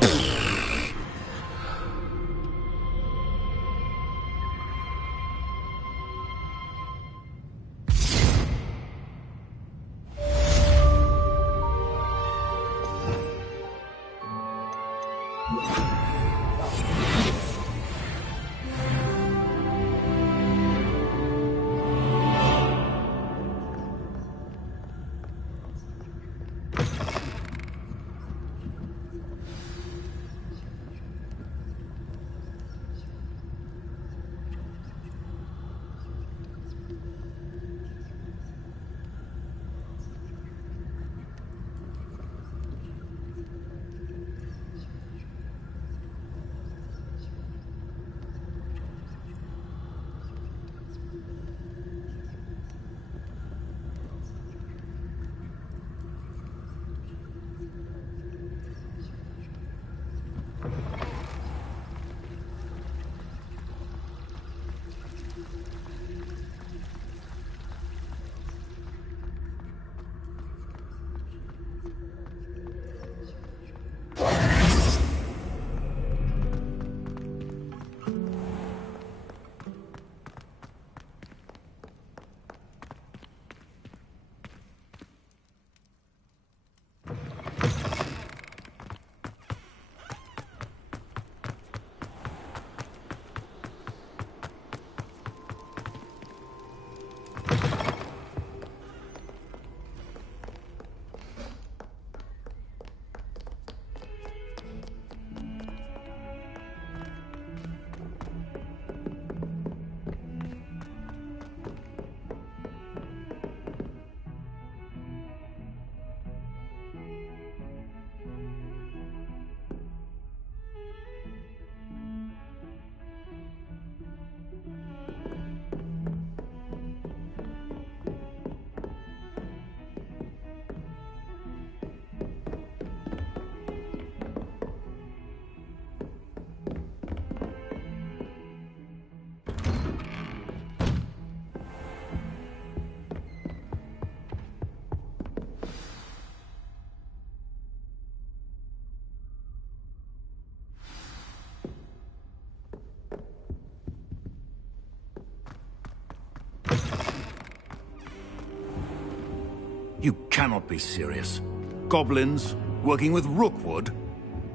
You cannot be serious. Goblins working with Rookwood?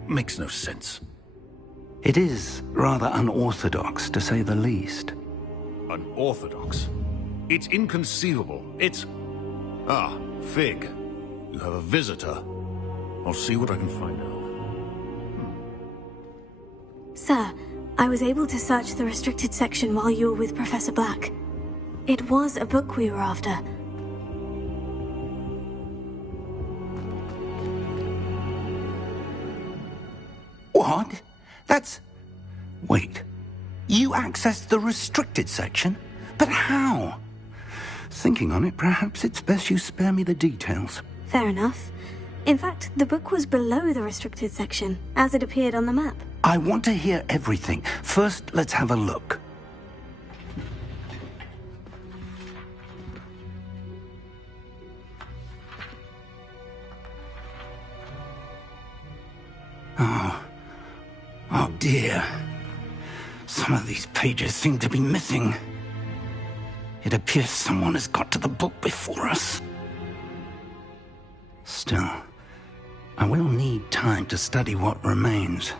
Makes no sense. It is rather unorthodox, to say the least. Unorthodox? It's inconceivable. It's... Ah, Fig. You have a visitor. I'll see what I can find out. Sir, I was able to search the restricted section while you were with Professor Black. It was a book we were after. What? That's... Wait. You accessed the restricted section? But how? Thinking on it, perhaps it's best you spare me the details. Fair enough. In fact, the book was below the restricted section, as it appeared on the map. I want to hear everything. First, let's have a look. Oh dear. Some of these pages seem to be missing. It appears someone has got to the book before us. Still, I will need time to study what remains.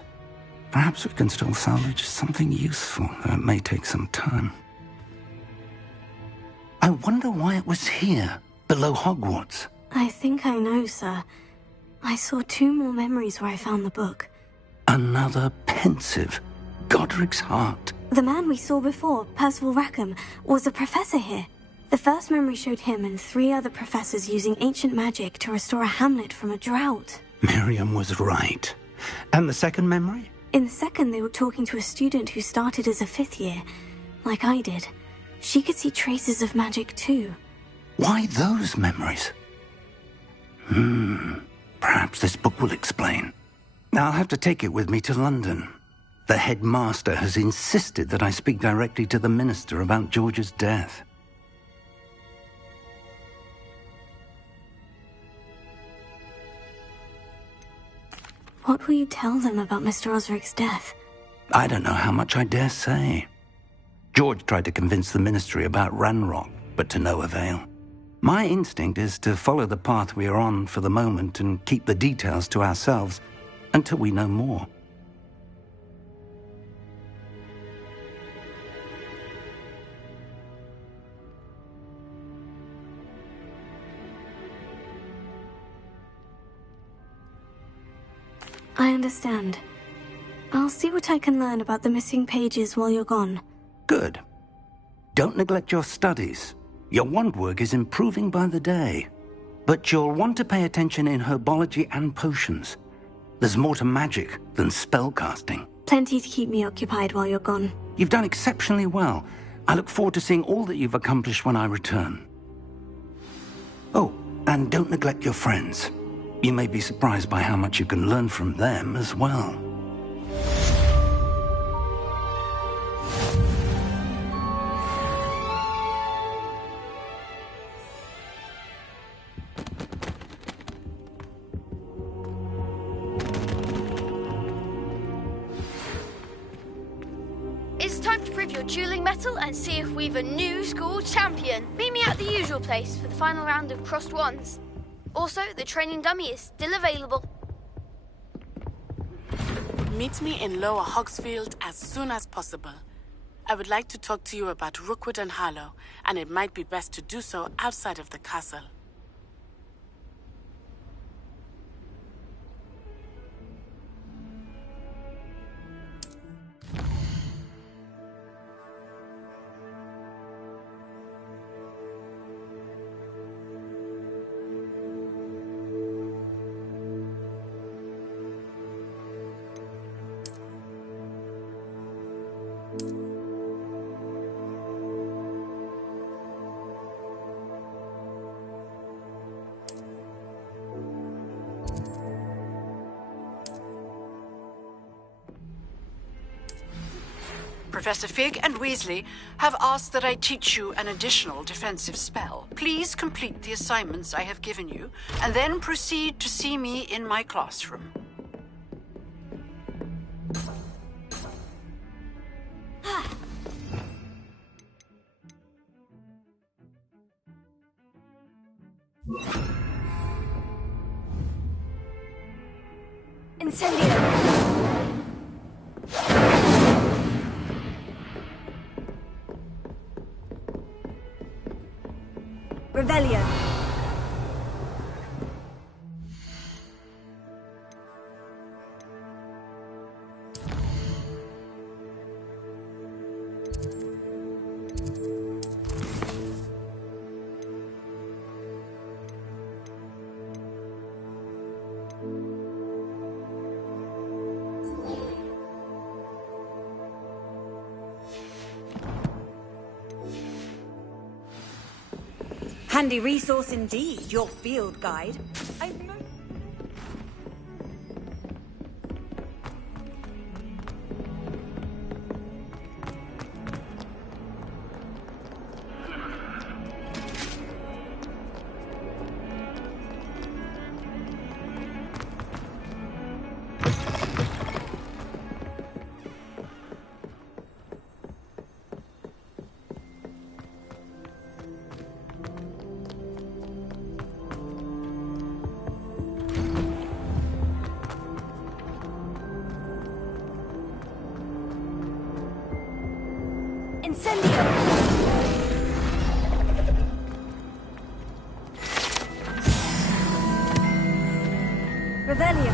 Perhaps we can still salvage something useful, though it may take some time. I wonder why it was here, below Hogwarts. I think I know, sir. I saw 2 more memories where I found the book. Another pensive. Godric's heart. The man we saw before, Percival Rackham, was a professor here. The first memory showed him and 3 other professors using ancient magic to restore a hamlet from a drought. Miriam was right. And the second memory? In the second, they were talking to a student who started as a 5th year, like I did. She could see traces of magic too. Why those memories? Perhaps this book will explain. I'll have to take it with me to London. The headmaster has insisted that I speak directly to the minister about George's death. What will you tell them about Mr. Osric's death? I don't know how much I dare say. George tried to convince the ministry about Ranrock, but to no avail. My instinct is to follow the path we are on for the moment and keep the details to ourselves until we know more. I understand. I'll see what I can learn about the missing pages while you're gone. Good. Don't neglect your studies. Your wand work is improving by the day. But you'll want to pay attention in herbology and potions. There's more to magic than spellcasting. Plenty to keep me occupied while you're gone. You've done exceptionally well. I look forward to seeing all that you've accomplished when I return. Oh, and don't neglect your friends. You may be surprised by how much you can learn from them as well. It's time to prove your dueling mettle and see if we've a new school champion. Meet me at the usual place for the final round of crossed wands. Also, the training dummy is still available. Meet me in Lower Hogsfield as soon as possible. I would like to talk to you about Rookwood and Harlow, and it might be best to do so outside of the castle. Professor Fig and Weasley have asked that I teach you an additional defensive spell. Please complete the assignments I have given you, and then proceed to see me in my classroom. Incendio! Revelio! Handy resource indeed, your field guide. Incendio! Revelio!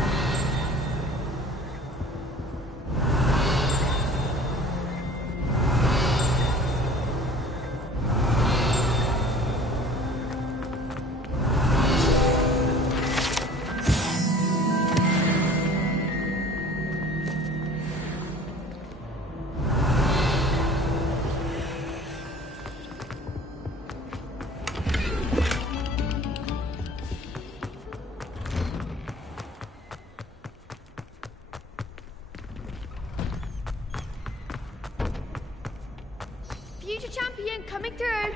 Future champion coming through.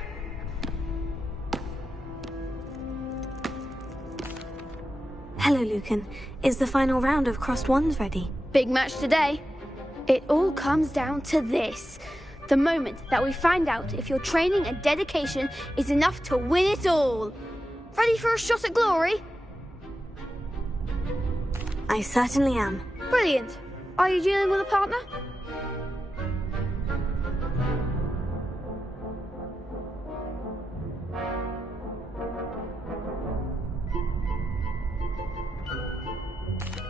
Hello, Lucan. Is the final round of Crossed Wands ready? Big match today. It all comes down to this. The moment that we find out if your training and dedication is enough to win it all. Ready for a shot at glory? I certainly am. Brilliant. Are you dealing with a partner?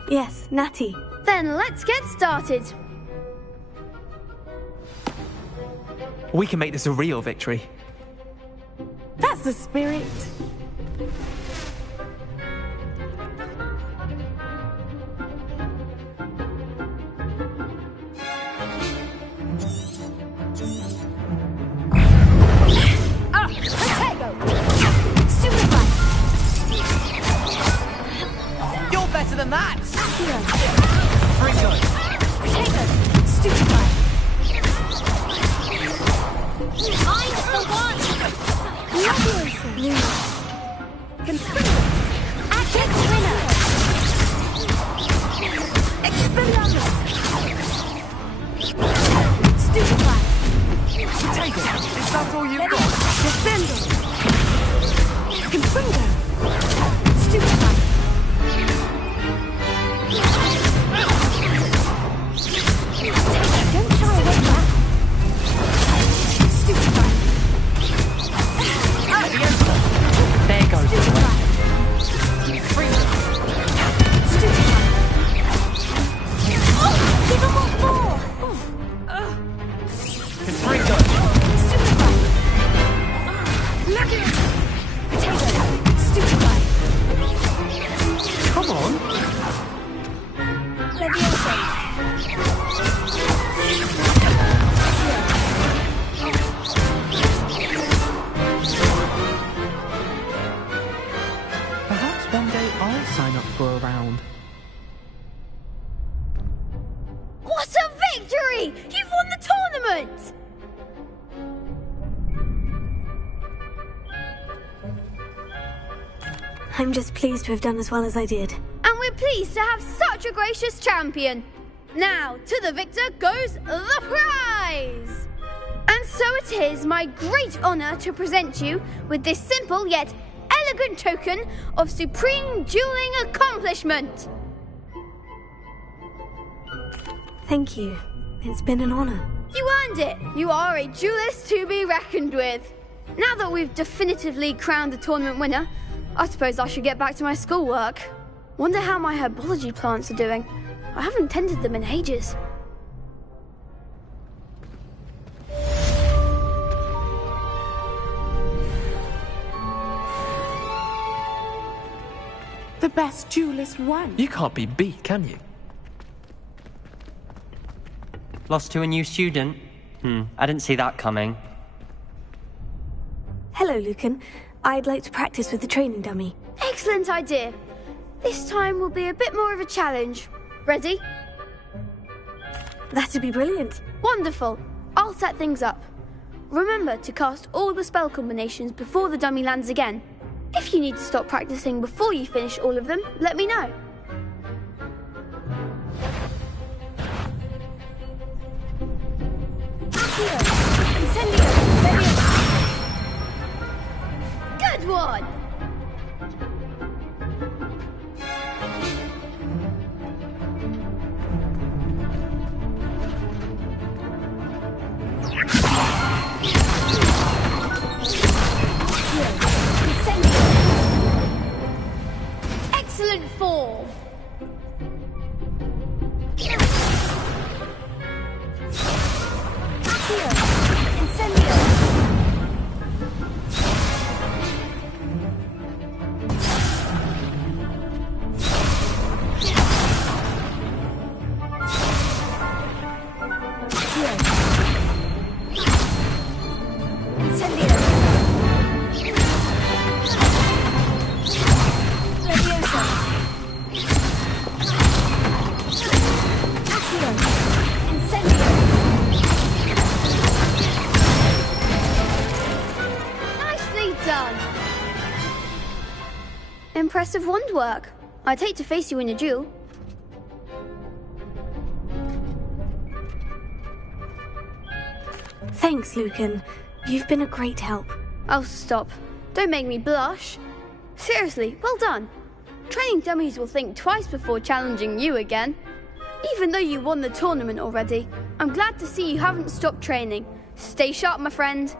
Yes, Natty. Then let's get started. We can make this a real victory. That's the spirit. You're better than that! Very good. Stupefy. I'm the one! Lovely. Confirm. Active winner. Expelliarmus. Stupefy. Take it! Is that all you've got? Defender. Confringo. Stupefy. Don't shy away from that. Stupefy. There goes the way. Stupefy. Oh, give him what more. Confringo. Stupefy. Lucky. Potato. Stupefy. Come on. Leviosa. Perhaps one day I'll sign up for a round. What a victory! You've won the tournament! I'm just pleased to have done as well as I did. And we're pleased to have such a gracious champion. Now, to the victor goes the prize! And so it is my great honor to present you with this simple yet elegant token of supreme dueling accomplishment. Thank you. It's been an honor. You earned it! You are a duelist to be reckoned with. Now that we've definitively crowned the tournament winner, I suppose I should get back to my schoolwork. Wonder how my herbology plants are doing. I haven't tended them in ages. The best duelist won. You can't be beat, can you? Lost to a new student? I didn't see that coming. Hello, Lucan. I'd like to practice with the training dummy. Excellent idea. This time will be a bit more of a challenge. Ready? That'd be brilliant. Wonderful. I'll set things up. Remember to cast all the spell combinations before the dummy lands again. If you need to stop practicing before you finish all of them, let me know. Good one! Excellent form! Impressive wand work. I'd hate to face you in a duel. Thanks, Lucan. You've been a great help. Oh, stop. Don't make me blush. Seriously, well done. Training dummies will think twice before challenging you again. Even though you won the tournament already, I'm glad to see you haven't stopped training. Stay sharp, my friend.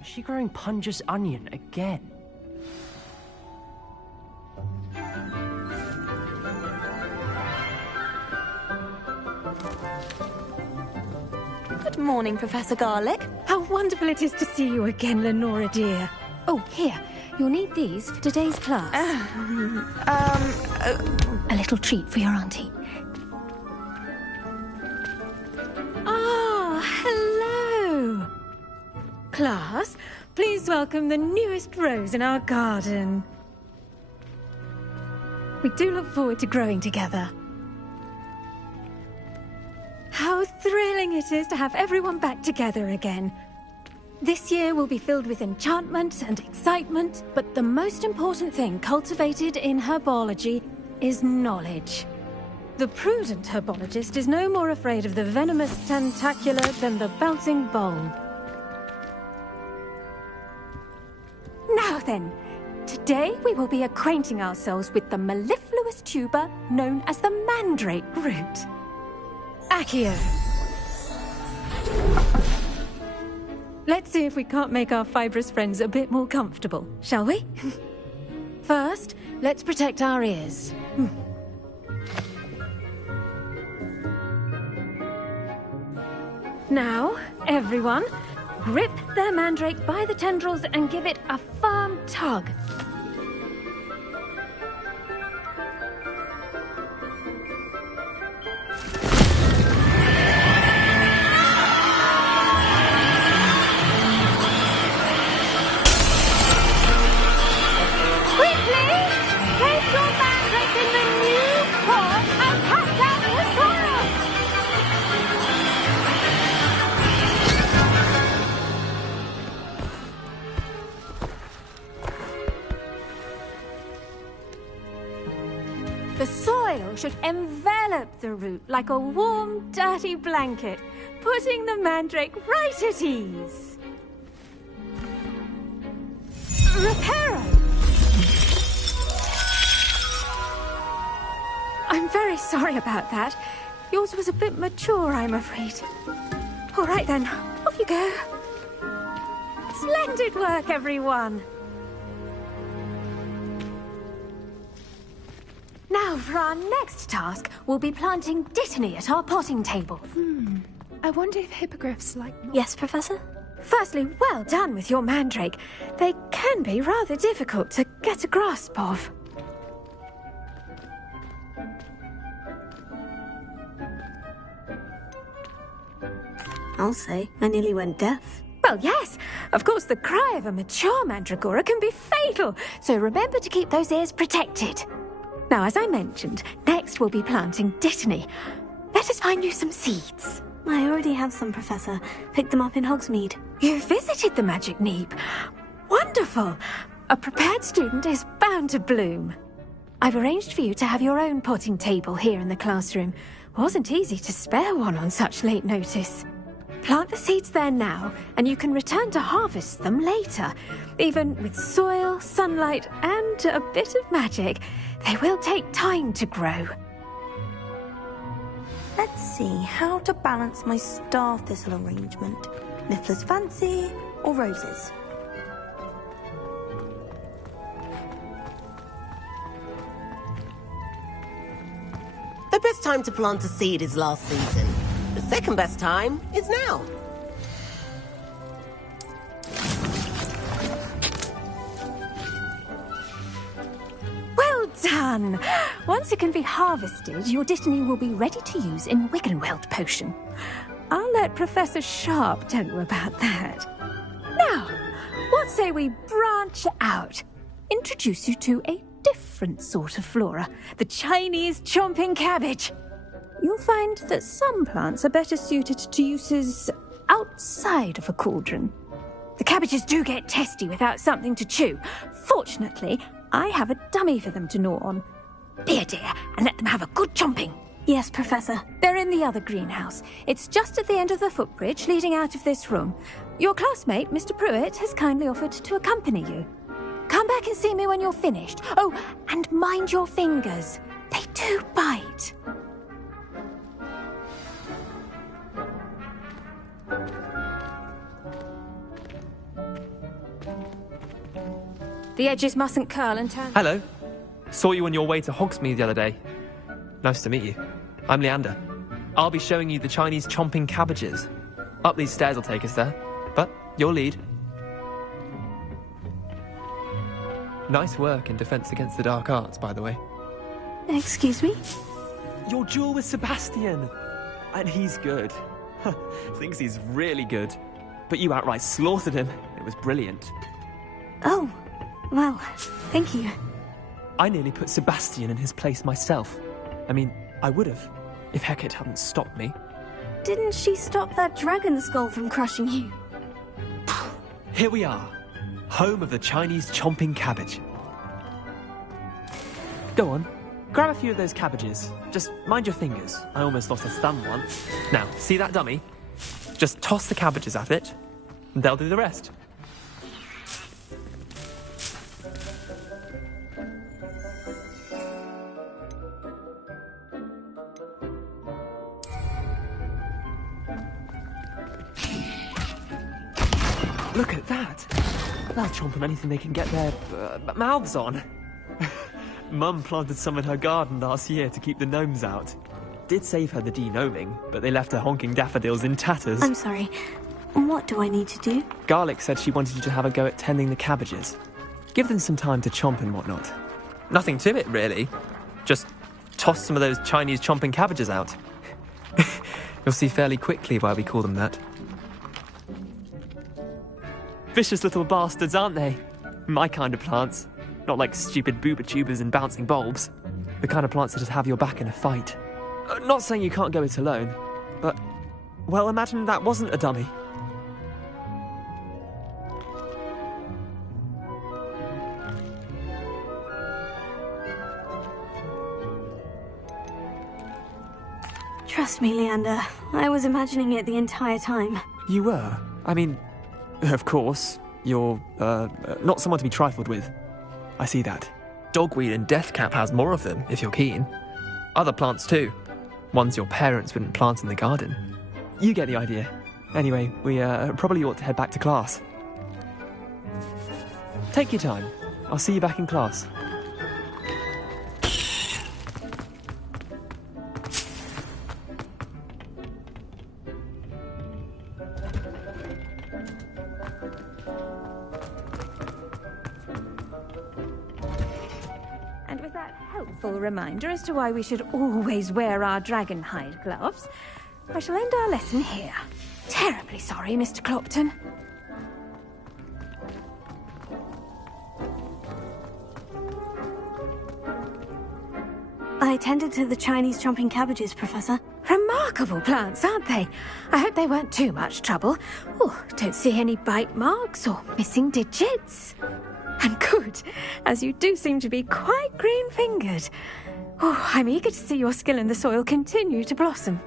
Is she growing Punja's onion again? Good morning, Professor Garlick. How wonderful it is to see you again, Lenora dear. Oh, here. You'll need these for today's class. A little treat for your auntie. Ah, hello. Class, please welcome the newest rose in our garden. We do look forward to growing together. How thrilling it is to have everyone back together again. This year will be filled with enchantment and excitement, but the most important thing cultivated in herbology is knowledge. The prudent herbologist is no more afraid of the venomous tentacula than the bouncing bulb. Now then, today we will be acquainting ourselves with the mellifluous tuber known as the mandrake root. Accio. Let's see if we can't make our fibrous friends a bit more comfortable, shall we? First, let's protect our ears. Now, everyone, grip their mandrake by the tendrils and give it a firm tug. The soil should envelop the root like a warm, dirty blanket, putting the mandrake right at ease. Reparo! I'm very sorry about that. Yours was a bit mature, I'm afraid. All right then, off you go. Splendid work, everyone! Now, for our next task, we'll be planting dittany at our potting table. I wonder if hippogriffs like... Yes, Professor? Firstly, well done with your mandrake. They can be rather difficult to get a grasp of. I'll say, I nearly went deaf. Well, yes. Of course, the cry of a mature mandragora can be fatal, so remember to keep those ears protected. Now, as I mentioned, next we'll be planting dittany. Let us find you some seeds. I already have some, Professor. Picked them up in Hogsmeade. You visited the Magic Neep. Wonderful. A prepared student is bound to bloom. I've arranged for you to have your own potting table here in the classroom. Wasn't easy to spare one on such late notice. Plant the seeds there now, and you can return to harvest them later. Even with soil, sunlight, and a bit of magic, they will take time to grow. Let's see how to balance my star thistle arrangement. Niffler's fancy or roses? The best time to plant a seed is last season. The second best time is now. Well done! Once it can be harvested, your dittany will be ready to use in Wiggenweld potion. I'll let Professor Sharp tell you about that. Now, what say we branch out? Introduce you to a different sort of flora, the Chinese chomping cabbage. You'll find that some plants are better suited to uses outside of a cauldron. The cabbages do get testy without something to chew. Fortunately, I have a dummy for them to gnaw on. Be a dear and let them have a good chomping. Yes, Professor. They're in the other greenhouse. It's just at the end of the footbridge leading out of this room. Your classmate, Mr. Pruitt, has kindly offered to accompany you. Come back and see me when you're finished. Oh, and mind your fingers. They do bite. The edges mustn't curl and turn. Hello. Saw you on your way to Hogsmeade the other day. Nice to meet you. I'm Leander. I'll be showing you the Chinese chomping cabbages. Up these stairs will take us there, but your lead. Nice work in Defense Against the Dark Arts, by the way. Excuse me? Your duel with Sebastian! And he's good. Thinks he's really good. But you outright slaughtered him. It was brilliant. Oh, well, thank you. I nearly put Sebastian in his place myself. I mean, I would have, if Hecate hadn't stopped me. Didn't she stop that dragon skull from crushing you? Here we are, home of the Chinese chomping cabbage. Go on, grab a few of those cabbages. Just mind your fingers. I almost lost a thumb once. Now, see that dummy? Just toss the cabbages at it, and they'll do the rest. Look at that! They'll chomp on anything they can get their mouths on. Mum planted some in her garden last year to keep the gnomes out. Did save her the de-gnoming, but they left her honking daffodils in tatters. I'm sorry. What do I need to do? Garlic said she wanted you to have a go at tending the cabbages. Give them some time to chomp and whatnot. Nothing to it, really. Just toss some of those Chinese chomping cabbages out. You'll see fairly quickly why we call them that. Vicious little bastards, aren't they? My kind of plants. Not like stupid booba tubers and bouncing bulbs. The kind of plants that just have your back in a fight. Not saying you can't go it alone, but, well, imagine that wasn't a dummy. Trust me, Leander. I was imagining it the entire time. You were? I mean, of course, you're, not someone to be trifled with. I see that. Dogweed and deathcap has more of them, if you're keen. Other plants too. Ones your parents wouldn't plant in the garden. You get the idea. Anyway, we probably ought to head back to class. Take your time. I'll see you back in class. Reminder as to why we should always wear our dragon hide gloves, I shall end our lesson here. Terribly sorry, Mr. Clopton. I tended to the Chinese chomping cabbages, Professor. Remarkable plants, aren't they? I hope they weren't too much trouble. Oh, don't see any bite marks or missing digits. And good, as you do seem to be quite green-fingered. Oh, I'm eager to see your skill in the soil continue to blossom.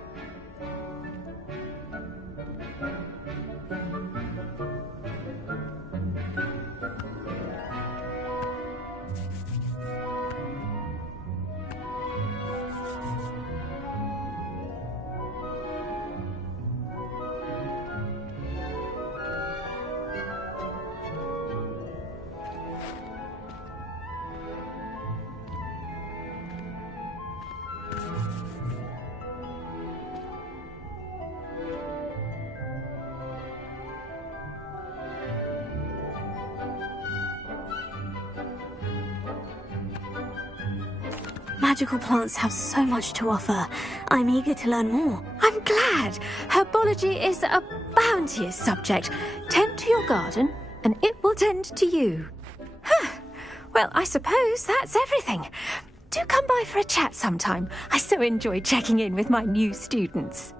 Magical plants have so much to offer. I'm eager to learn more. I'm glad. Herbology is a bounteous subject. Tend to your garden, and it will tend to you. Well, I suppose that's everything. Do come by for a chat sometime. I so enjoy checking in with my new students.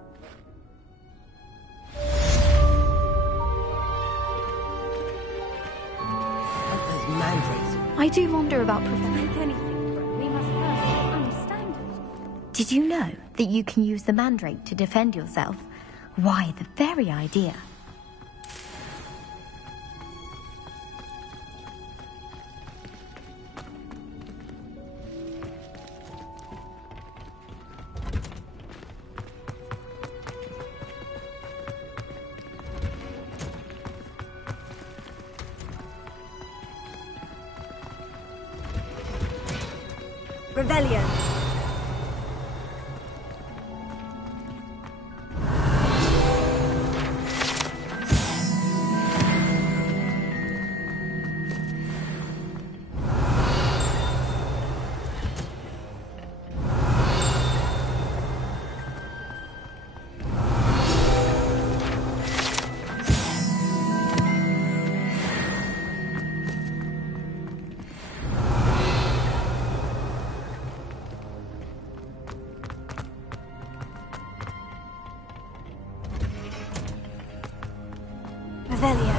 I do wonder about anything. We must first understand it. Did you know that you can use the mandrake to defend yourself? Why, the very idea. Rebellion. Revelio.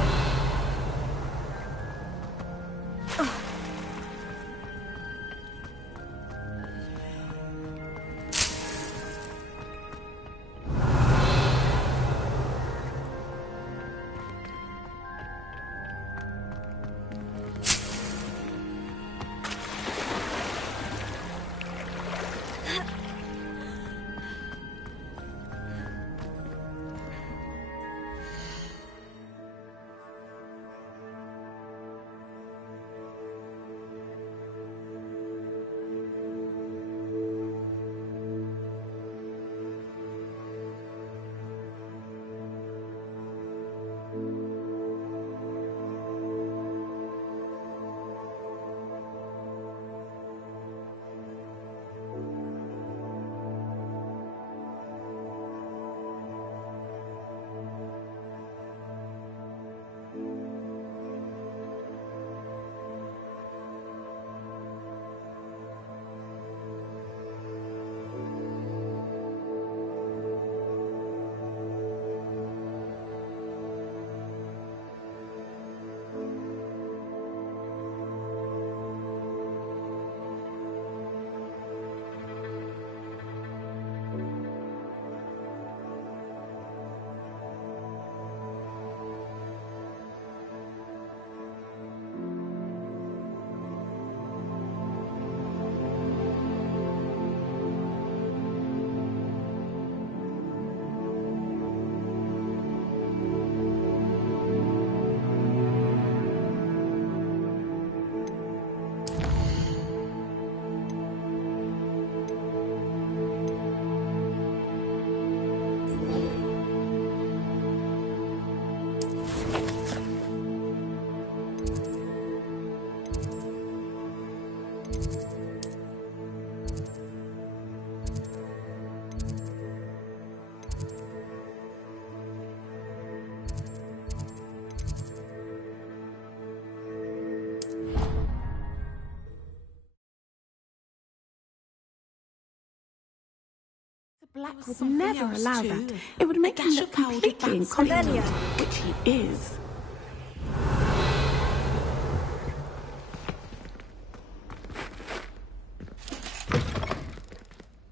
Black would never allow that. It would make him look completely incompetent, which he is.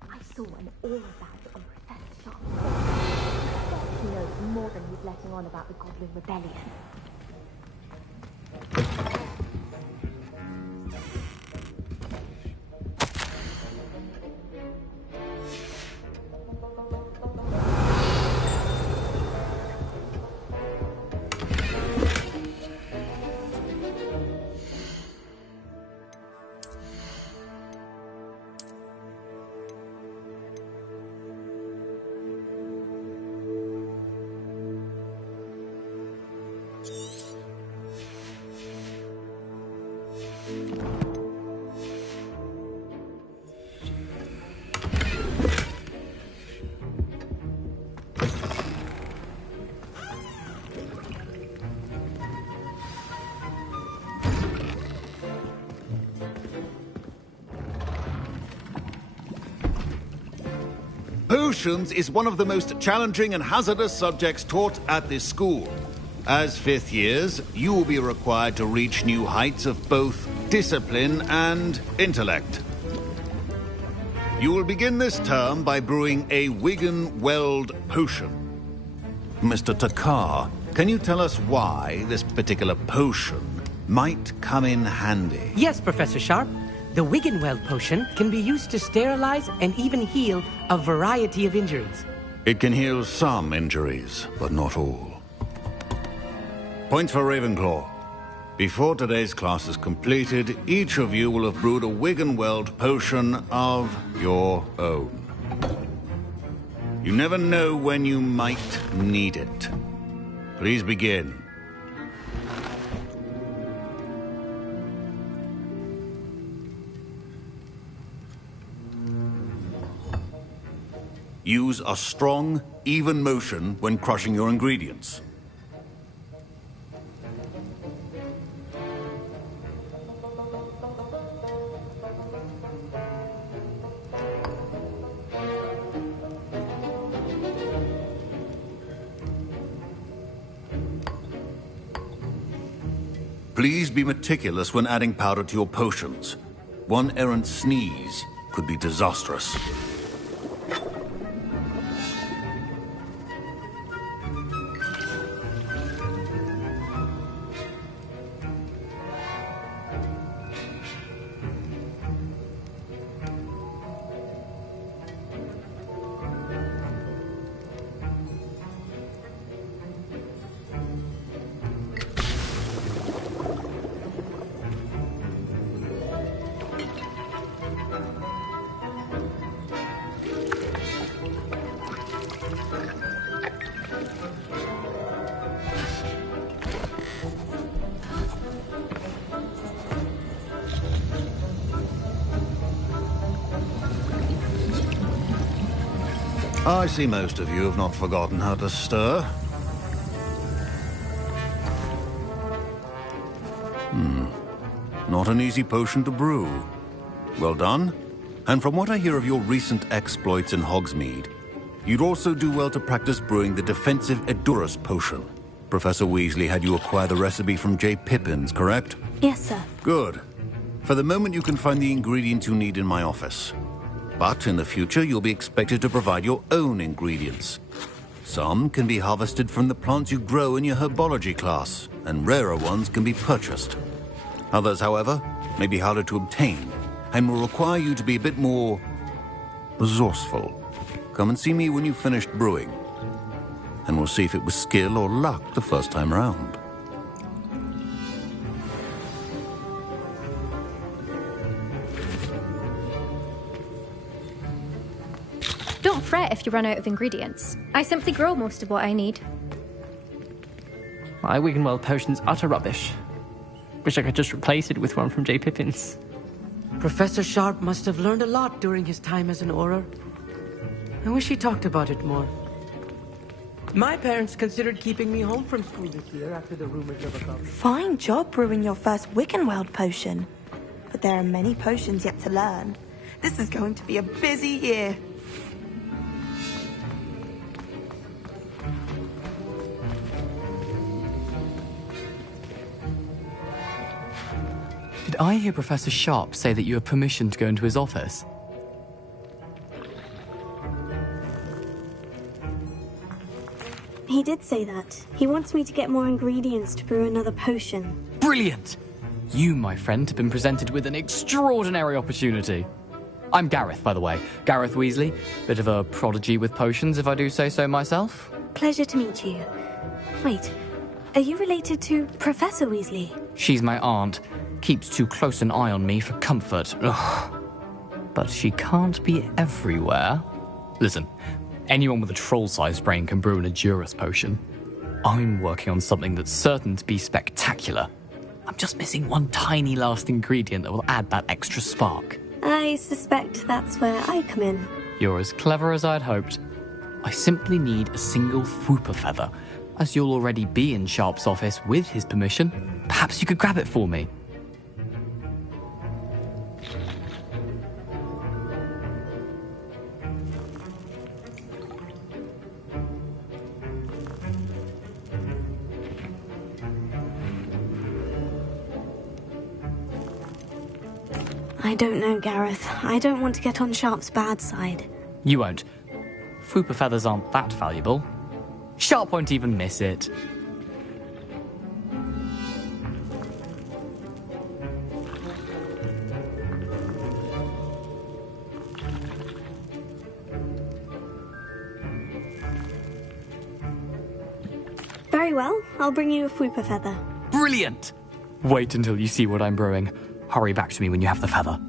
I saw an all about it on Professor Sharp. He knows more than he's letting on about the Goblin Rebellion. Potions is one of the most challenging and hazardous subjects taught at this school. As fifth years, you will be required to reach new heights of both discipline and intellect. You will begin this term by brewing a Wiggenweld potion. Mr. Takar, can you tell us why this particular potion might come in handy? Yes, Professor Sharp. The Wiggenweld potion can be used to sterilize and even heal a variety of injuries. It can heal some injuries, but not all. Point for Ravenclaw. Before today's class is completed, each of you will have brewed a Wiggenweld potion of your own. You never know when you might need it. Please begin. Use a strong, even motion when crushing your ingredients. Please be meticulous when adding powder to your potions. One errant sneeze could be disastrous. I see most of you have not forgotten how to stir. Not an easy potion to brew. Well done. And from what I hear of your recent exploits in Hogsmeade, you'd also do well to practice brewing the defensive Edurus potion. Professor Weasley had you acquire the recipe from J. Pippins, correct? Yes, sir. Good. For the moment, you can find the ingredients you need in my office. But in the future, you'll be expected to provide your own ingredients. Some can be harvested from the plants you grow in your herbology class, and rarer ones can be purchased. Others, however, may be harder to obtain, and will require you to be a bit more resourceful. Come and see me when you've finished brewing, and we'll see if it was skill or luck the first time around. Don't fret if you run out of ingredients. I simply grow most of what I need. My Wiggenweld potion's utter rubbish. Wish I could just replace it with one from J. Pippins. Professor Sharp must have learned a lot during his time as an Auror. I wish he talked about it more. My parents considered keeping me home from school this year after the rumors of a cover. Fine job brewing your first Wiggenweld potion. But there are many potions yet to learn. This is going to be a busy year. Did I hear Professor Sharp say that you have permission to go into his office? He did say that. He wants me to get more ingredients to brew another potion. Brilliant! You, my friend, have been presented with an extraordinary opportunity. I'm Gareth, by the way. Gareth Weasley. Bit of a prodigy with potions, if I do say so myself. Pleasure to meet you. Wait, are you related to Professor Weasley? She's my aunt. Keeps too close an eye on me for comfort. Ugh. But she can't be everywhere. Listen, anyone with a troll-sized brain can brew an Edurus potion. I'm working on something that's certain to be spectacular. I'm just missing one tiny last ingredient that will add that extra spark. I suspect that's where I come in. You're as clever as I'd hoped. I simply need a single Whooper feather. As you'll already be in Sharp's office with his permission, perhaps you could grab it for me. I don't know, Gareth. I don't want to get on Sharp's bad side. You won't. Fupa feathers aren't that valuable. Sharp won't even miss it. Very well. I'll bring you a Fupa feather. Brilliant! Wait until you see what I'm brewing. Hurry back to me when you have the feather.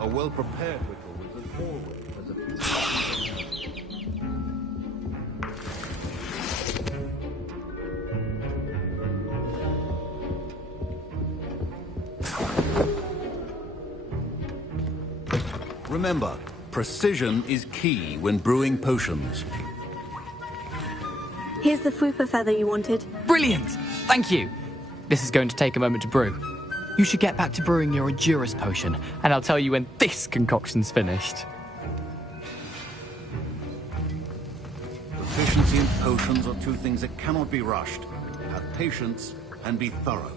A well-prepared wicker wizard always has a few Remember, precision is key when brewing potions. Here's the Fwooper feather you wanted. Brilliant! Thank you. This is going to take a moment to brew. You should get back to brewing your Endurus potion, and I'll tell you when this concoction's finished. Proficiency and potions are two things that cannot be rushed. Have patience and be thorough.